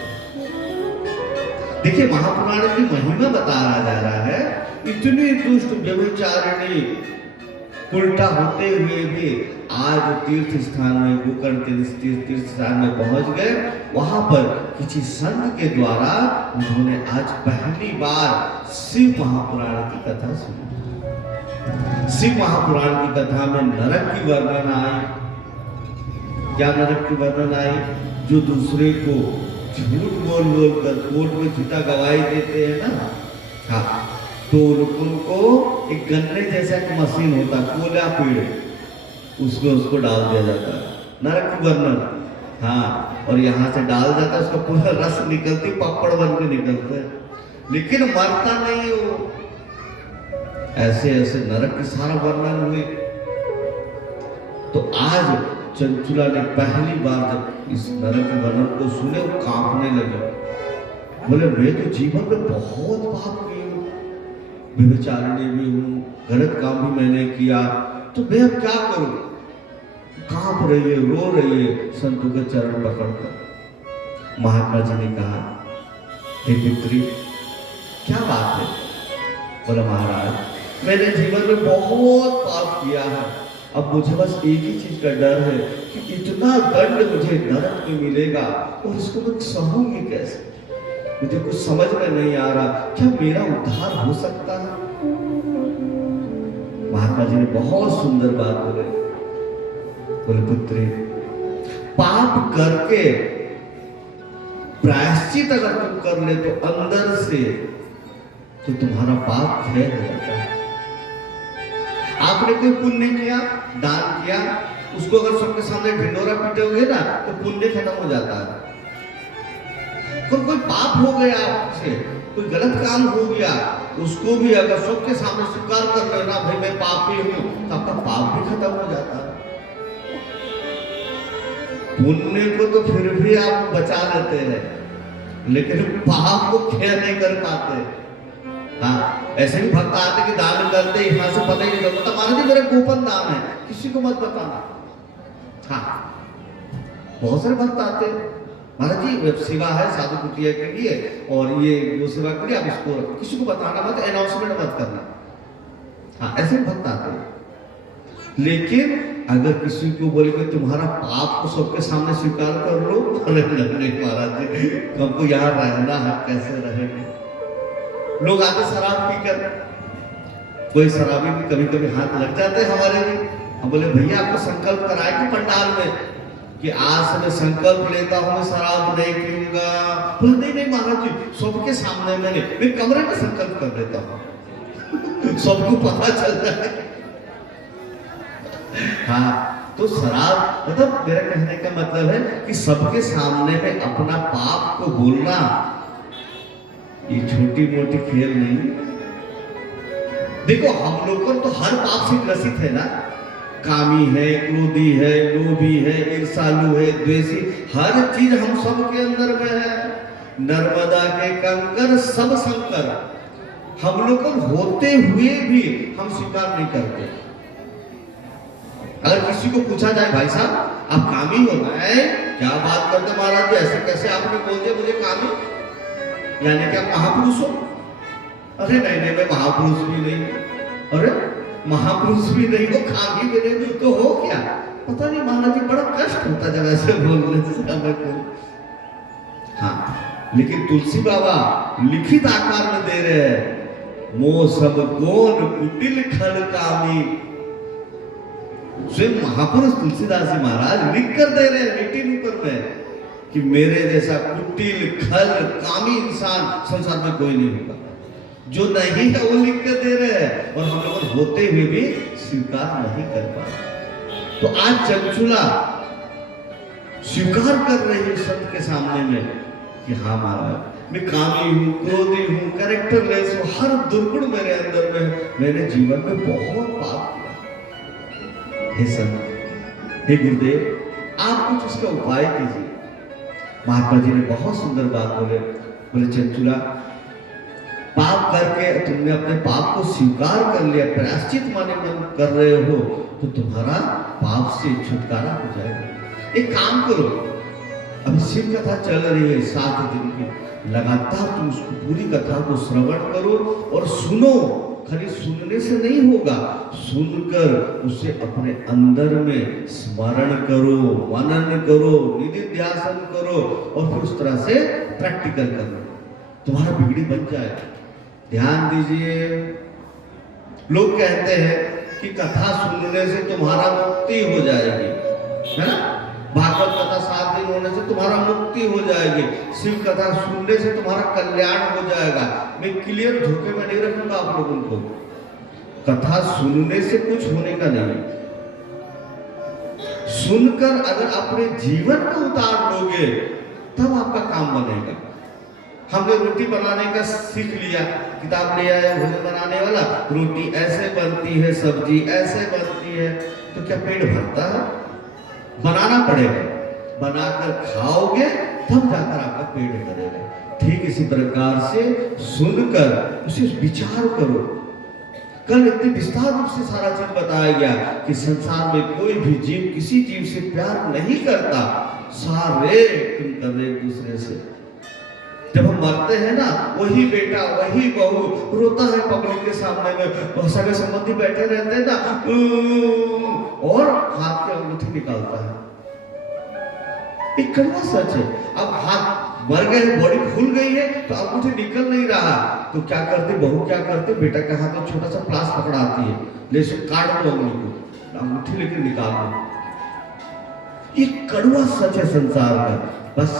देखिए, महापुराण की महिमा बताया जा रहा है। इतनी दुष्ट व्यभिचारिणी उल्टा होते हुए भी आज तीर्थ स्थान में, गोकर्ण के तीर्थ स्थान में पहुंच गए। वहां पर किसी संत के द्वारा उन्होंने आज पहली बार शिव महापुराण की कथा सुनी। शिव महापुराण की कथा में नरक की वर्णन आई। क्या नरक की वर्णन आई? जो दूसरे को झूठ बोल कर कोर्ट में झूठा गवाही देते हैं ना। हाँ, तो उनको एक गन्ने जैसा एक मशीन होता, कोला पेड़, उसको डाल दिया जाता है। नरक की वर्णन। हाँ, और यहाँ से डाल जाता है, उसका पूरा रस निकलती, पापड़ बन के निकलता है, लेकिन मरता नहीं वो। ऐसे ऐसे नरक की सारा वर्णन हुए। तो आज चंचुला ने पहली बार जब इस नरक के वर्णन को सुने, वो कांपने लगे। बोले, मैं तो जीवन में बहुत पाप किए हूँ, व्यभिचारिणी भी हूँ, गलत काम भी मैंने किया, तो मैं अब क्या करूं? कांप रही है, रो रही है, संतों के चरण पकड़कर। महात्मा जी ने कहा, हे पुत्री, क्या बात है? बोला, महाराज मैंने जीवन में बहुत पाप किया है, अब मुझे बस एक ही चीज का डर है कि इतना दंड मुझे नरक में मिलेगा और इसको मैं सहूंगी कैसे। मुझे कुछ समझ में नहीं आ रहा, क्या मेरा उद्धार हो सकता है? महात्मा जी ने बहुत सुंदर बात बोले, बोले पुत्री, पाप करके प्रायश्चित अगर तुम कर ले तो अंदर से तो तुम्हारा पाप क्षय हो जाता है। आपने कोई पुण्य किया, दान किया, उसको अगर सबके सामने ढिंडोरा पीटोगे ना तो पुण्य खत्म हो जाता है। कोई पाप हो गया आपसे, कोई गलत काम हो गया, उसको भी अगर सबके सामने स्वीकार कर लेना भाई मैं पापी हूं, तो आपका पाप भी खत्म हो जाता है। पुण्य को तो फिर भी आप बचा लेते हैं, लेकिन पाप को क्षय नहीं कर पाते। हाँ, ऐसे भी भक्त आते कि दान करते यहाँ से पता ही नहीं चलता, महाराज जी मेरा गोपन दान है, किसी को मत बताना। हाँ, बहुत सारे भक्त आते हैं, महाराज जी सेवा है साधु कुटिया के लिए और ये वो सेवा के लिए आप इसको किसी को बताना मत, अनाउंसमेंट मत करना। हाँ, ऐसे भक्त आते हैं। लेकिन अगर किसी को बोले कि तुम्हारा पाप को सबके सामने स्वीकार कर लो, अरे नहीं महाराज जी हमको यहाँ रहना है, कैसे रहेंगे। लोग आते शराब पीकर, कोई शराबी भी कभी कभी हाथ लग जाते हैं हमारे भी। हम बोले भैया आपको संकल्प कराए कि पंडाल में कि आज से मैं संकल्प लेता हूँ मैं शराब नहीं पीऊंगा। बोले नहीं नहीं महाराज जी सबके सामने मैं कमरे में संकल्प कर लेता हूँ सबको पता चल रहा है। हाँ, तो शराब मतलब मेरा कहने का मतलब है कि सबके सामने में अपना पाप को बोलना ये छोटी मोटी खेल नहीं। देखो हम लोग तो हर पाप से ग्रसित है ना, कामी है, क्रोधी है, लोभी है, ईर्षालु है, द्वेषी, हर चीज हम सब के अंदर में है। नर्मदा के कंकर सब संकर, हम लोग होते हुए भी हम स्वीकार नहीं करते। अगर किसी को पूछा जाए भाई साहब आप कामी हो गए, क्या बात करते महाराज जी, ऐसे कैसे आपने बोल दिया मुझे कामी, यानी कि आप महापुरुष हो? अरे नहीं नहीं मैं महापुरुष भी नहीं। अरे महापुरुष भी नहीं हो, कामी भी नहीं, तो हो क्या? पता नहीं महाराज जी बड़ा कष्ट होता जब ऐसे बोलने से समय को। हाँ, लेकिन तुलसी बाबा लिखित आकार में दे रहे हैं, मोह सब गोन कुटिल खल कामी। स्वयं महापुरुष तुलसीदास जी महाराज लिख कर दे रहे हैं लिटिल ऊपर में कि मेरे जैसा कुटिल खल कामी इंसान संसार में कोई नहीं होगा। जो नहीं है वो लिख कर दे रहे हैं और हम लोग होते हुए भी स्वीकार नहीं कर पा रहे। तो आज चंचुला स्वीकार कर रही है सत्य के सामने में कि हाँ महाराज मैं कामी हूँ, क्रोधी हूँ, कैरेक्टरलेस हूँ, हर दुर्गुण मेरे अंदर में, मैंने जीवन में बहुत पाप किया। हे संत, हे गुरुदेव आप कुछ इसका उपाय कीजिए। महात्मा जी ने बहुत सुंदर बात बोले, बोले चंचुला पाप करके तुमने अपने पाप को स्वीकार कर लिया, प्रायश्चित माने मन कर रहे हो, तो तुम्हारा पाप से छुटकारा हो जाएगा। एक काम करो, अभी शिव कथा चल रही है 7 दिन की, लगातार तुम उसको पूरी कथा को श्रवण करो और सुनो। खाली सुनने से नहीं होगा, सुनकर उसे अपने अंदर में स्मरण करो, मनन करो, निधिध्यासन करो और फिर उस तरह से प्रैक्टिकल करो, तुम्हारा बिगड़ी बन जाए। ध्यान दीजिए, लोग कहते हैं कि कथा सुनने से तुम्हारा मुक्ति हो जाएगी, है ना, भागवत कथा 7 दिन होने से तुम्हारा मुक्ति हो जाएगी, शिव कथा सुनने से तुम्हारा कल्याण हो जाएगा। मैं क्लियर धोखे में नहीं रखूंगा आप लोगों को, कथा सुनने से कुछ होने का नहीं। सुनकर अगर अपने जीवन में उतार लोगे तब आपका काम बनेगा। हमने रोटी बनाने का सीख लिया, किताब ले आया भोजन बनाने वाला, रोटी ऐसे बनती है, सब्जी ऐसे बनती है, तो क्या पेट भरता है? बनाना पड़ेगा, बनाकर खाओगे तब जाकर आपका पेट भरेगा। ठीक इसी प्रकार से सुनकर उसे विचार करो। कल इतने विस्तार रूप से सारा चीज बताया गया कि संसार में कोई भी जीव किसी जीव से प्यार नहीं करता, सारे तुम कर रहे एक दूसरे से। जब हम मरते हैं ना, वही बेटा वही बहू रोता है पब्लिक के सामने में, सगे संबंधी बैठे रहते हैं ना, और हाथ के अंगूठी निकालता है। एक कड़वा सच है। अब हाथ मर गए, बॉडी फूल गई है, तो अंगूठी निकल नहीं रहा, तो क्या करते बहू, क्या करते बेटा के हाथ में छोटा सा प्लास पकड़ाती है, ले से काट दो अंगुली को, अंगूठी लेकर निकाल दो। ये कड़वा सच है संसार का। बस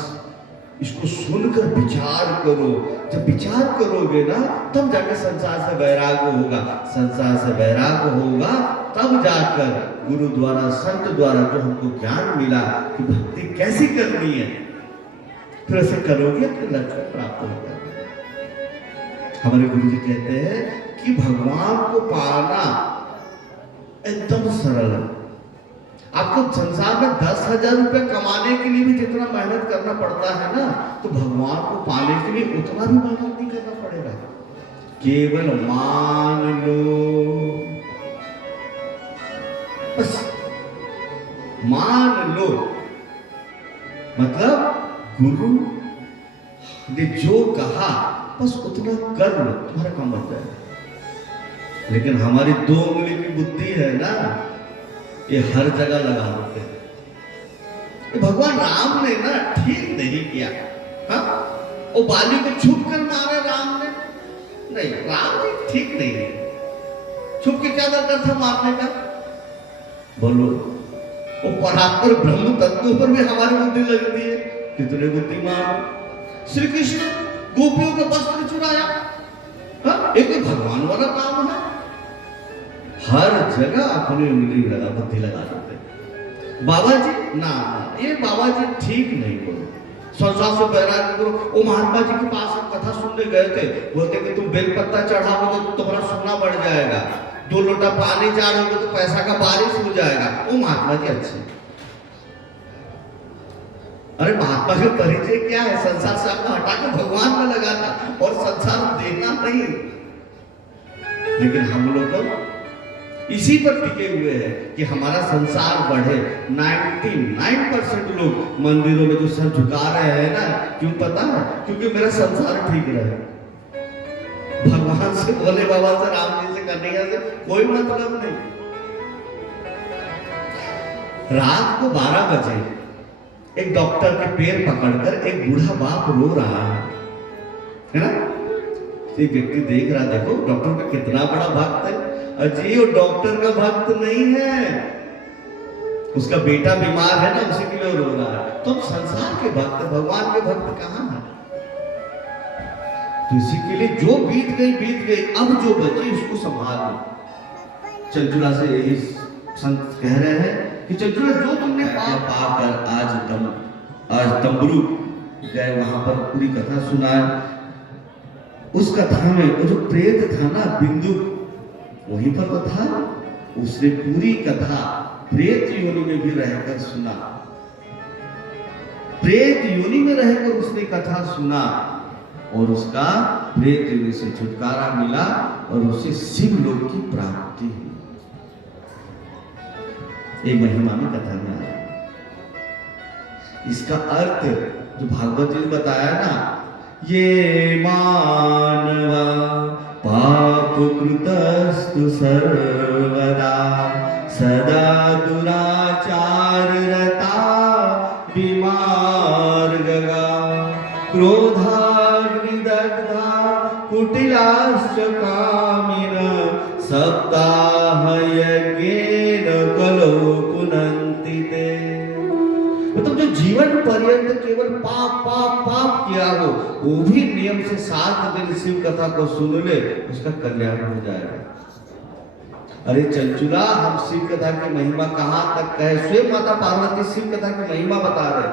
इसको सुनकर विचार करो। जब विचार करोगे ना, तब जाकर संसार से वैराग्य होगा। संसार से वैराग्य होगा तब जाकर गुरु द्वारा, संत द्वारा जो हमको ज्ञान मिला कि भक्ति कैसी करनी है, फिर ऐसे करोगे तो लक्ष्य प्राप्त होगा। हमारे गुरु जी कहते हैं कि भगवान को पाना एकदम सरल है। आपको संसार में 10,000 रुपए कमाने के लिए भी जितना मेहनत करना पड़ता है ना, तो भगवान को पाने के लिए उतना भी मेहनत नहीं करना पड़ेगा। केवल मान लो, बस मान लो। मतलब गुरु ने जो कहा बस उतना कर लो, तुम्हारा काम बन जाएगा। लेकिन हमारी 2 उंगली की बुद्धि है ना, ये हर जगह लगा देते हैं। भगवान राम ने ना ठीक नहीं किया। हाँ, वो बाली को छुप कर मारे राम ने, नहीं, राम जी ठीक नहीं है। छुप के क्या दरकार था मारने का? बोलो, वो परात्पर ब्रह्म तत्व पर भी हमारी बुद्धि लगती है। कितने बुद्धिमान। श्री कृष्ण गोपियों का वस्त्र चुराया, हाँ, एक भगवान वाला काम है। हर जगह अपनी उंगली लगा, बुद्धि लगा देते। बाबा जी ना, ये बाबा जी ठीक नहीं बोलो, संसार से वैराग्य करो। वो महात्मा जी के पास हम कथा सुनने गए थे, बोलते कि तुम बेलपत्ता चढ़ाओगे तो तुम्हारा सोना बढ़ जाएगा, 2 लोटा पानी चारोगे तो पैसा का बारिश हो जाएगा। वो महात्मा जी अच्छे। अरे महात्मा का परिचय क्या है? संसार से आपको हटा के भगवान में लगाना और संसार देना नहीं। लेकिन हम लोग को इसी पर टिके हुए हैं कि हमारा संसार बढ़े। 99% लोग मंदिरों में जो सर झुका रहे हैं ना, क्यों पता है? क्योंकि मेरा संसार ठीक रहे। भगवान से, भोले बाबा से, राम जी से, कन्हैया से कोई मतलब नहीं। रात को 12 बजे एक डॉक्टर के पैर पकड़कर एक बूढ़ा बाप रो रहा है ना? एक व्यक्ति देख रहा, देखो डॉक्टर का कितना बड़ा भक्त है। अजी वो डॉक्टर का भक्त नहीं है, उसका बेटा बीमार है ना, उसी के लिए रो रहा है। तो संसार के भक्त, भगवान के भक्त कहां है? तो इसी के लिए जो बीत गई, अब जो बची उसको संभाल लो। चंचुला से यही संत कह रहे हैं कि चंचुला, जो तुमने पाकर आज तंबरू गए, वहां पर पूरी कथा सुनाए। उस कथा में वो जो प्रेत था ना, बिंदु, वहीं पर तो था। उसने पूरी कथा प्रेत योनि में भी रहकर सुना। प्रेत योनि में रहकर उसने कथा सुना और उसका प्रेत योनि से छुटकारा मिला और उसे शिव लोक की प्राप्ति हुई। एक महिमा में कथा में आया। इसका अर्थ जो भागवत जी ने बताया ना, ये मानवा पाप कृतस्तु सर्वदा सदा दुराचार रता विमार्गगा क्रोधाग्निदग्धा कुटिलाश्च कामिन सप्ताह यज्ञेन कलो पुनन्ति ते। मतलब जो जीवन पर्यंत केवल पाप पाप पाप किया हो, वो भी नियम से 7 दिन शिव कथा को सुन ले, उसका कल्याण हो जाएगा। अरे चंचुला, हम शिव कथा की महिमा कहां तक कहे? स्वयं माता पार्वती शिव कथा की महिमा बता रहे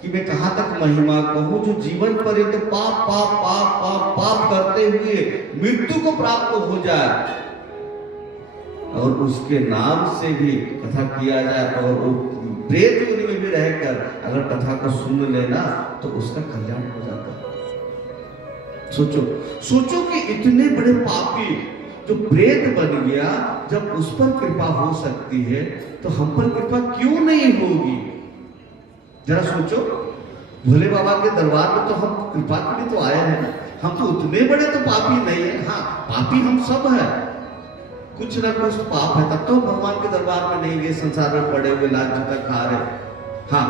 कि मैं कहां तक महिमा कहूं। जो जीवन पर्यंत पाप पाप पाप पाप पाप करते हुए मृत्यु को प्राप्त हो जाए और उसके नाम से भी कथा किया जाए और वो प्रेत योनि में भी रहकर अगर कथा को सुन लेना, तो उसका कल्याण हो जाता है। सोचो कि इतने बड़े पापी जो प्रेत बन गया, जब उस पर कृपा हो सकती है तो हम पर कृपा क्यों नहीं होगी? जरा सोचो। भोले बाबा के दरबार में तो हम कृपा के लिए तो आए हैं ना, हम तो उतने बड़े तो पापी नहीं है। हाँ, पापी हम सब है, कुछ ना कुछ पाप है, तब तो भगवान के दरबार में नहीं गए, संसार में पड़े हुए लाज जूता खा रहे। हाँ,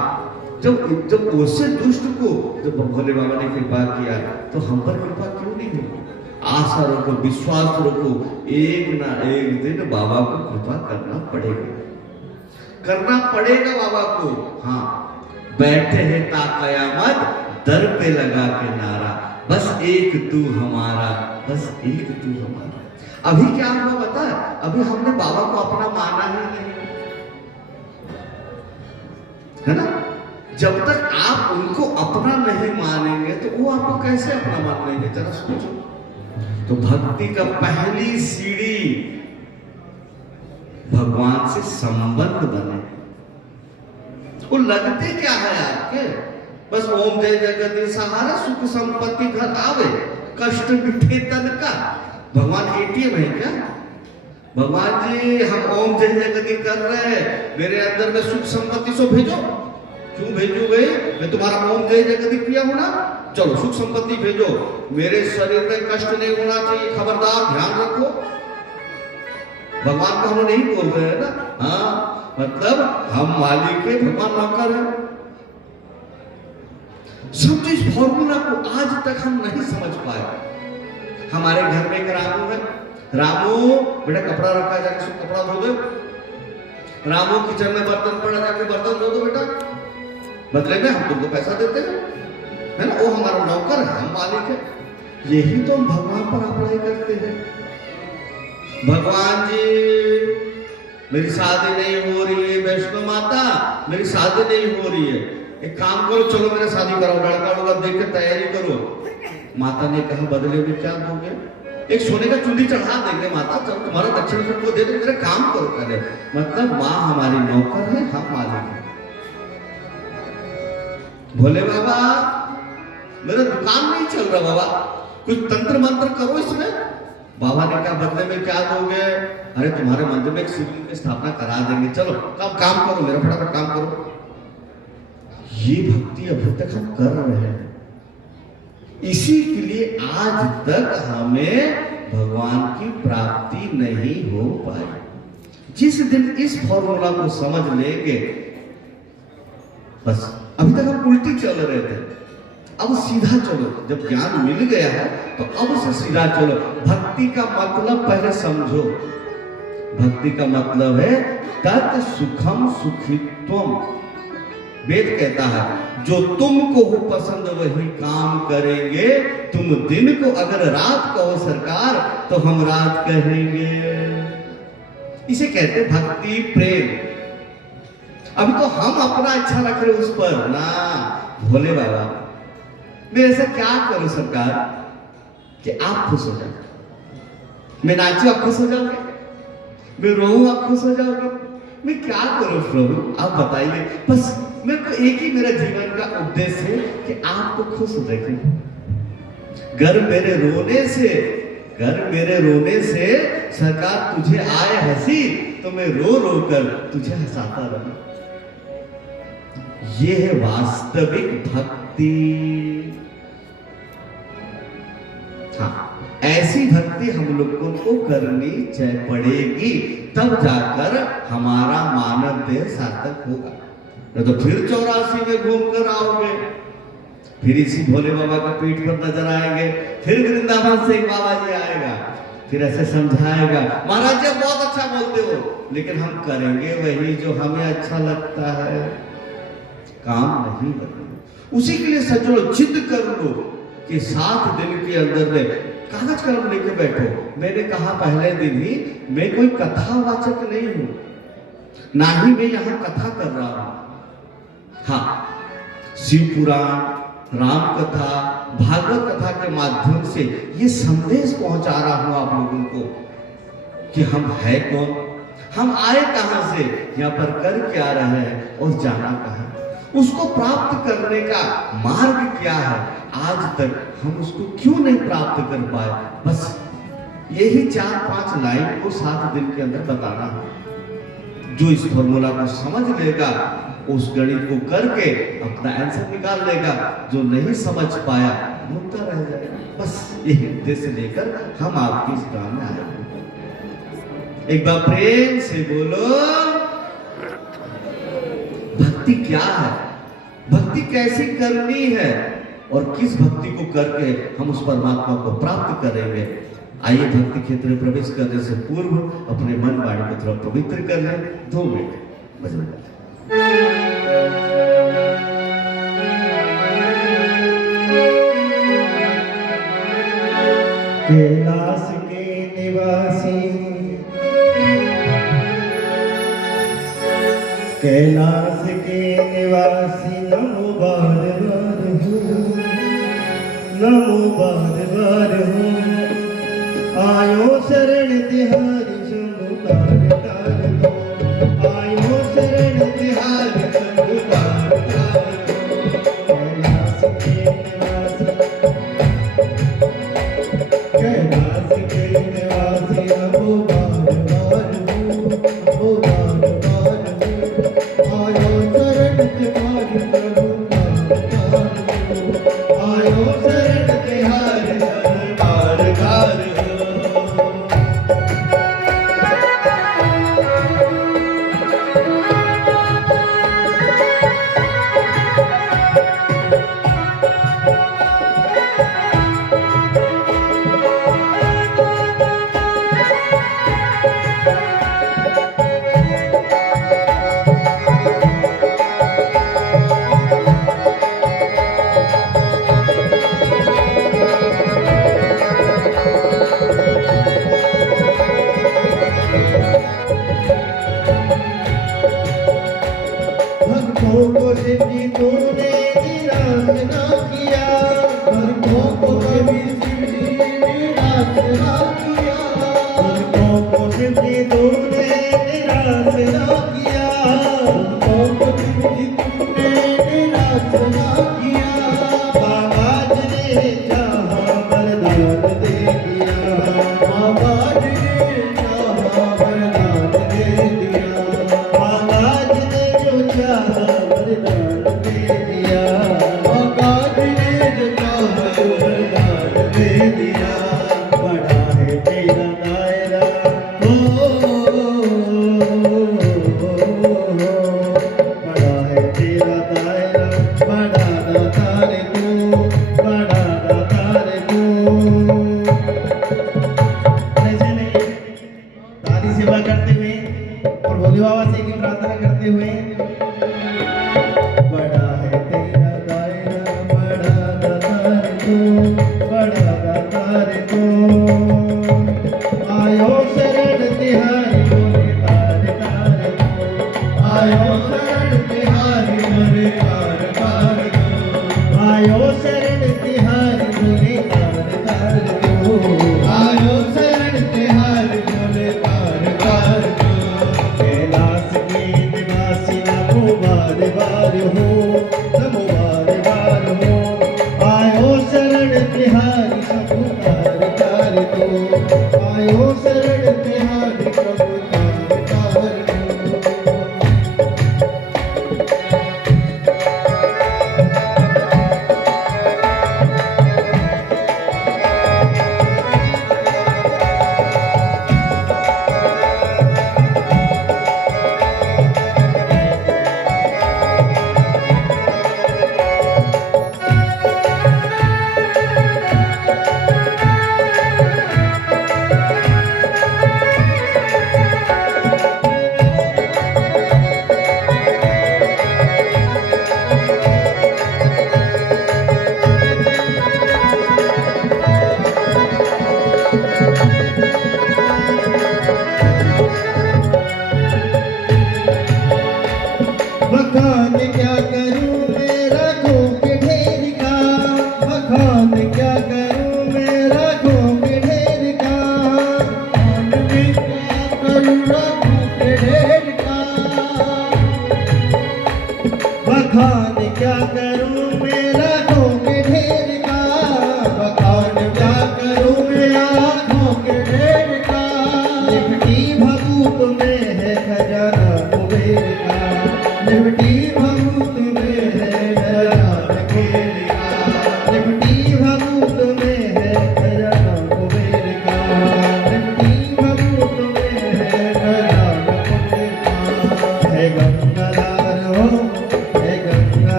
जब उससे दुष्ट को जब भोले बाबा ने कृपा किया तो हम पर कृपा क्यों नहीं होगी? आशा रखो, विश्वास रखो, एक ना एक दिन बाबा को कृपा करना पड़ेगा, करना पड़ेगा बाबा को। हाँ, बैठे हैं ता कयामत, दर पे लगा के नारा, बस एक तू हमारा, बस एक तू हमारा। अभी क्या हुआ बता, अभी हमने बाबा को अपना माना ही नहीं, है ना? जब तक आप उनको अपना नहीं मानेंगे तो वो आपको कैसे अपना मान लेंगे, जरा सोचो। तो भक्ति का पहली सीढ़ी भगवान से संबंध बने। वो लगते क्या है आपके, बस ओम जय जगदीश सहारा, सुख संपत्ति घर आवे, कष्ट मिटे तन का। भगवान एटीएम है क्या? भगवान जी हम ओम जय जगदीश कर रहे हैं, मेरे अंदर में सुख संपत्ति सो भेजो। क्यों भेजोगे? मैं तुम्हारा ओम जय जगदीश किया हूं ना, चलो सुख संपत्ति भेजो। मेरे शरीर में कष्ट नहीं होना चाहिए, खबरदार ध्यान रखो। भगवान को हम नहीं बोल रहे हैं ना। हाँ, मतलब हम मालिक के, भगवान नौकर है। सब इस फॉर्मूला को आज तक हम नहीं समझ पाए। हमारे घर में एक रामू है, रामू बेटा कपड़ा रखा है, जाके सब कपड़ा धो दो। रामू किचन में बर्तन पड़ा, जाके बर्तन धो दो बेटा, बदले में हम तुमको पैसा देते हैं, है ना? वो हमारा नौकर है, हम मालिक है। यही तो हम भगवान पर अप्लाई करते हैं। भगवान जी मेरी शादी नहीं हो रही है, वैष्णो माता मेरी शादी नहीं हो रही है, एक काम करो, चलो मेरा शादी कराओ, लड़का लड़का देख के तैयारी करो। माता ने कहा बदले में क्या दोगे? एक सोने का चूल्ही चढ़ा देंगे माता, चलो तुम्हारा दक्षिण को दे दो, मेरा काम करो करे। मतलब माँ हमारी नौकर है, हम मालिक है। भोले बाबा मेरा दुकान नहीं चल रहा बाबा, कुछ तंत्र मंत्र करो इसमें। बाबा ने कहा बदले में क्या दोगे? अरे तुम्हारे मंदिर में एक शिवलिंग की स्थापना करा देंगे, चलो काम करो, मेरा फटाफट काम करो। ये भक्ति अभी तक हम कर रहे हैं, इसी के लिए आज तक हमें भगवान की प्राप्ति नहीं हो पाई। जिस दिन इस फॉर्मूला को समझ लेंगे, बस अभी तक हम उल्टी चल रहे थे, अब सीधा चलो। जब ज्ञान मिल गया है तो अब से सीधा चलो। भक्ति का मतलब पहले समझो। भक्ति का मतलब है तत् सुखम सुखित्वम। वेद कहता है जो तुमको हो पसंद वही काम करेंगे, तुम दिन को अगर रात कहो सरकार तो हम रात कहेंगे। इसे कहते भक्ति प्रेम। अभी तो हम अपना अच्छा रख रहे उस पर ना। भोले बाबा मैं ऐसा क्या करूं सरकार कि आप खुश हो जाओ? मैं नाचूं आप खुश हो जाओगे? मैं रोऊं आप खुश हो जाओगे? मैं क्या करूं प्रभु आप बताइए। बस मेरे को एक ही मेरा जीवन का उद्देश्य है कि आपको खुश रखें। घर मेरे रोने से सरकार तुझे आए हंसी तो मैं रो रो कर तुझे हंसाता रहूं। ये है वास्तविक भक्ति। हाँ, ऐसी भक्ति हम लोगों को करनी पड़ेगी, तब जाकर हमारा मानव देह सार्थक होगा। नहीं तो फिर 84 में घूम कर आओगे, फिर इसी भोले बाबा का पीठ पर नजर आएंगे, फिर वृंदावन से एक बाबा जी आएगा, फिर ऐसे समझाएगा महाराज जी बहुत अच्छा बोलते हो, लेकिन हम करेंगे वही जो हमें अच्छा लगता है, काम नहीं करेंगे। उसी के लिए सचो जिद कर लो कि 7 दिन के अंदर में कागज कलम लेके बैठो। मैंने कहा पहले दिन ही मैं कोई कथावाचक नहीं हूं, ना ही मैं यहां कथा कर रहा हूं। हाँ, शिव पुराण, राम कथा, भागवत कथा के माध्यम से ये संदेश पहुंचा रहा हूं आप लोगों को कि हम है कौन, हम आए कहां से, यहाँ पर कर क्या रहे हैं और जाना कहां, उसको प्राप्त करने का मार्ग क्या है। आज तक हम उसको क्यों नहीं प्राप्त कर पाए? बस यही 4-5 लाइन को 7 दिन के अंदर बताना है। जो इस फॉर्मूला को समझ लेगा उस गणित को करके अपना आंसर निकाल लेगा, जो नहीं समझ पाया भूलता रह जाएगा। बस यही उद्देश्य लेकर हम आपके इस काम में आए। एक बार प्रेम से बोलो, भक्ति क्या है, भक्ति कैसी करनी है और किस भक्ति को करके हम उस परमात्मा को प्राप्त करेंगे। आइए भक्ति क्षेत्र में प्रवेश करने से पूर्व अपने मन वाणी को थोड़ा पवित्र कर लें। 2 मिनट भजन करें। कैलाश के निवासी, कैलाश के निवासी नमो बार बार हो, नमो बार बार हो। आयो शरण तिहारी शंभु तार तार दो, आयो शरण तिहारी शंभु तार तार दो। कैलाश के निवासी, कैलाश के निवासी नमो बार बार हो, नमो बार बार हो। आयो शरण तिहारी शंभु तार तार दो, आयो शरण तिहारी शंभु तार तार दो। भक्तों को शिव जी तूने निराश ना किया, भक्तों को कभी शिव जी निराश ना किया, भक्तों को शिव जी तूने निराश ना किया, भक्तों को शिव जी तूने निराश ना किया। बाबा जी ने चाहा वरदान दे दिया, बाबा जी ने चाहा वरदान दे दिया, बाबा जी ने जो चाहा वरदान दे दिया, बाबा जी ने जो चाहा वरदान दे दिया। बड़ा है तेरा दायरा बड़ा है तेरा दायरा, बड़ा दातार तू, बड़ा दातार तू। ऐसे नहीं, दादी सेवा करते हुए और भोले बाबा से की प्रार्थना करते हुए, बड़ा है तेरा दायरा, बड़ा दातार तू, बड़ा दातार तू। आयो शरण तिहारी बोले तार तार दो, आयो शरण तिहारी बोले तार तार दो, आयो शरण तिहारी बोले तार तार दो, आयो शरण तिहारी बोले तार तार दो। कैलाश के निवासी नमो बार बार हो, नमो बार बार हो। आयो शरण तिहारी शंभु तार तार दो, आयो शरण तिहारी शंभु तार तार दो। बखान क्या करूं मेरा घोंक ढेर का, बखान क्या करूं मेरा घोंक ढेर का, बखान में क्या करूं घोंक ढेर का, बखान क्या करूं मेरा घोंक ढेर का, बखान क्या करूं मेरा घोंक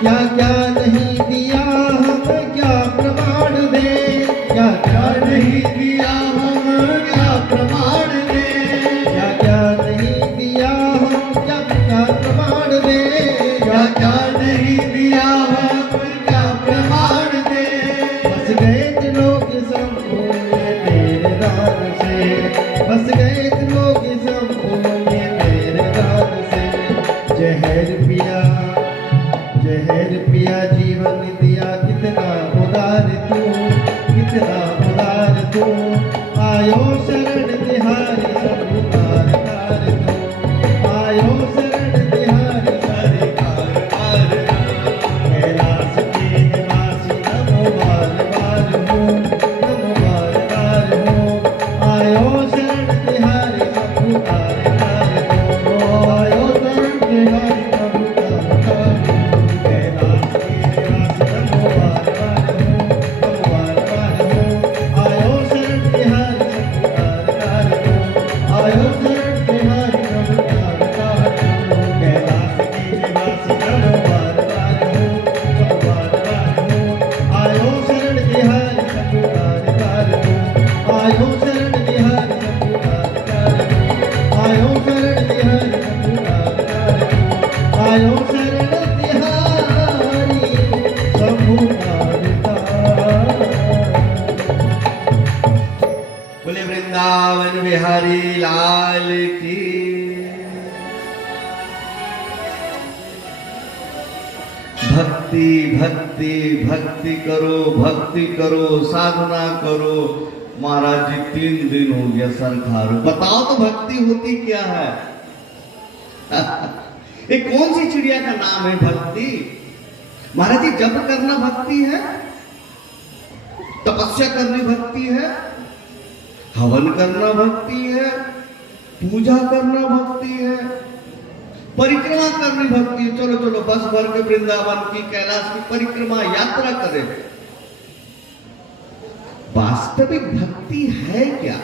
क्या क्या नहीं दिया हम क्या प्रमाण दे, क्या क्या नहीं दिया हम क्या प्रमाण दे, क्या क्या नहीं दिया हम क्या क्या प्रमाण दे, क्या क्या नहीं दिया हम क्या प्रमाण दे। बस गए दिलों के संपूर्ण तेरे दान से, बस गए दिलों के संपूर्ण तेरे दान से। जहर पिया, जहर पिया जीवन दिया कितना उदार तू, कितना उदार तू। आयो शरण तिहारी सब उतार तार तू, आयो शरण तिहारी सारे कार पार तू। कैलाश के निवासी नमो बार बार हो, नमो बार बार हो। आयो शरण तिहारी सब उतार तार तू, आयो शरण तिहारी सब उतार तार तू। कैलाश के निवासी नमो बार बार हो, नमो बार बार हो। आयो शरण तिहारी सब उतार तार तू, आयो शरण तिहारी सब उतार तार तू। कैलाश के निवासी नमो बार बार हो, नमो बार बार हो। आयो शरण तिहारी सब उतार तार तू, आयो शरण तिहारी सब उतार तार तू, आयो शरण तिहारी सब उतार तार तू, आयो शरण तिहारी सब उतार तार। बोले वृंदावन बिहारी लाल की। भक्ति भक्ति भक्ति करो, साधना करो। महाराज जी 3 दिन हो गया सर खारू। बताओ तो भक्ति होती क्या है? ये कौन सी चिड़िया का नाम है भक्ति? महाराज जी जप करना भक्ति है, तपस्या करनी भक्ति है, हवन करना भक्ति है, पूजा करना भक्ति है, परिक्रमा करनी भक्ति है। चलो चलो बस भर के वृंदावन की कैलाश की परिक्रमा यात्रा करें। वास्तविक भक्ति है क्या?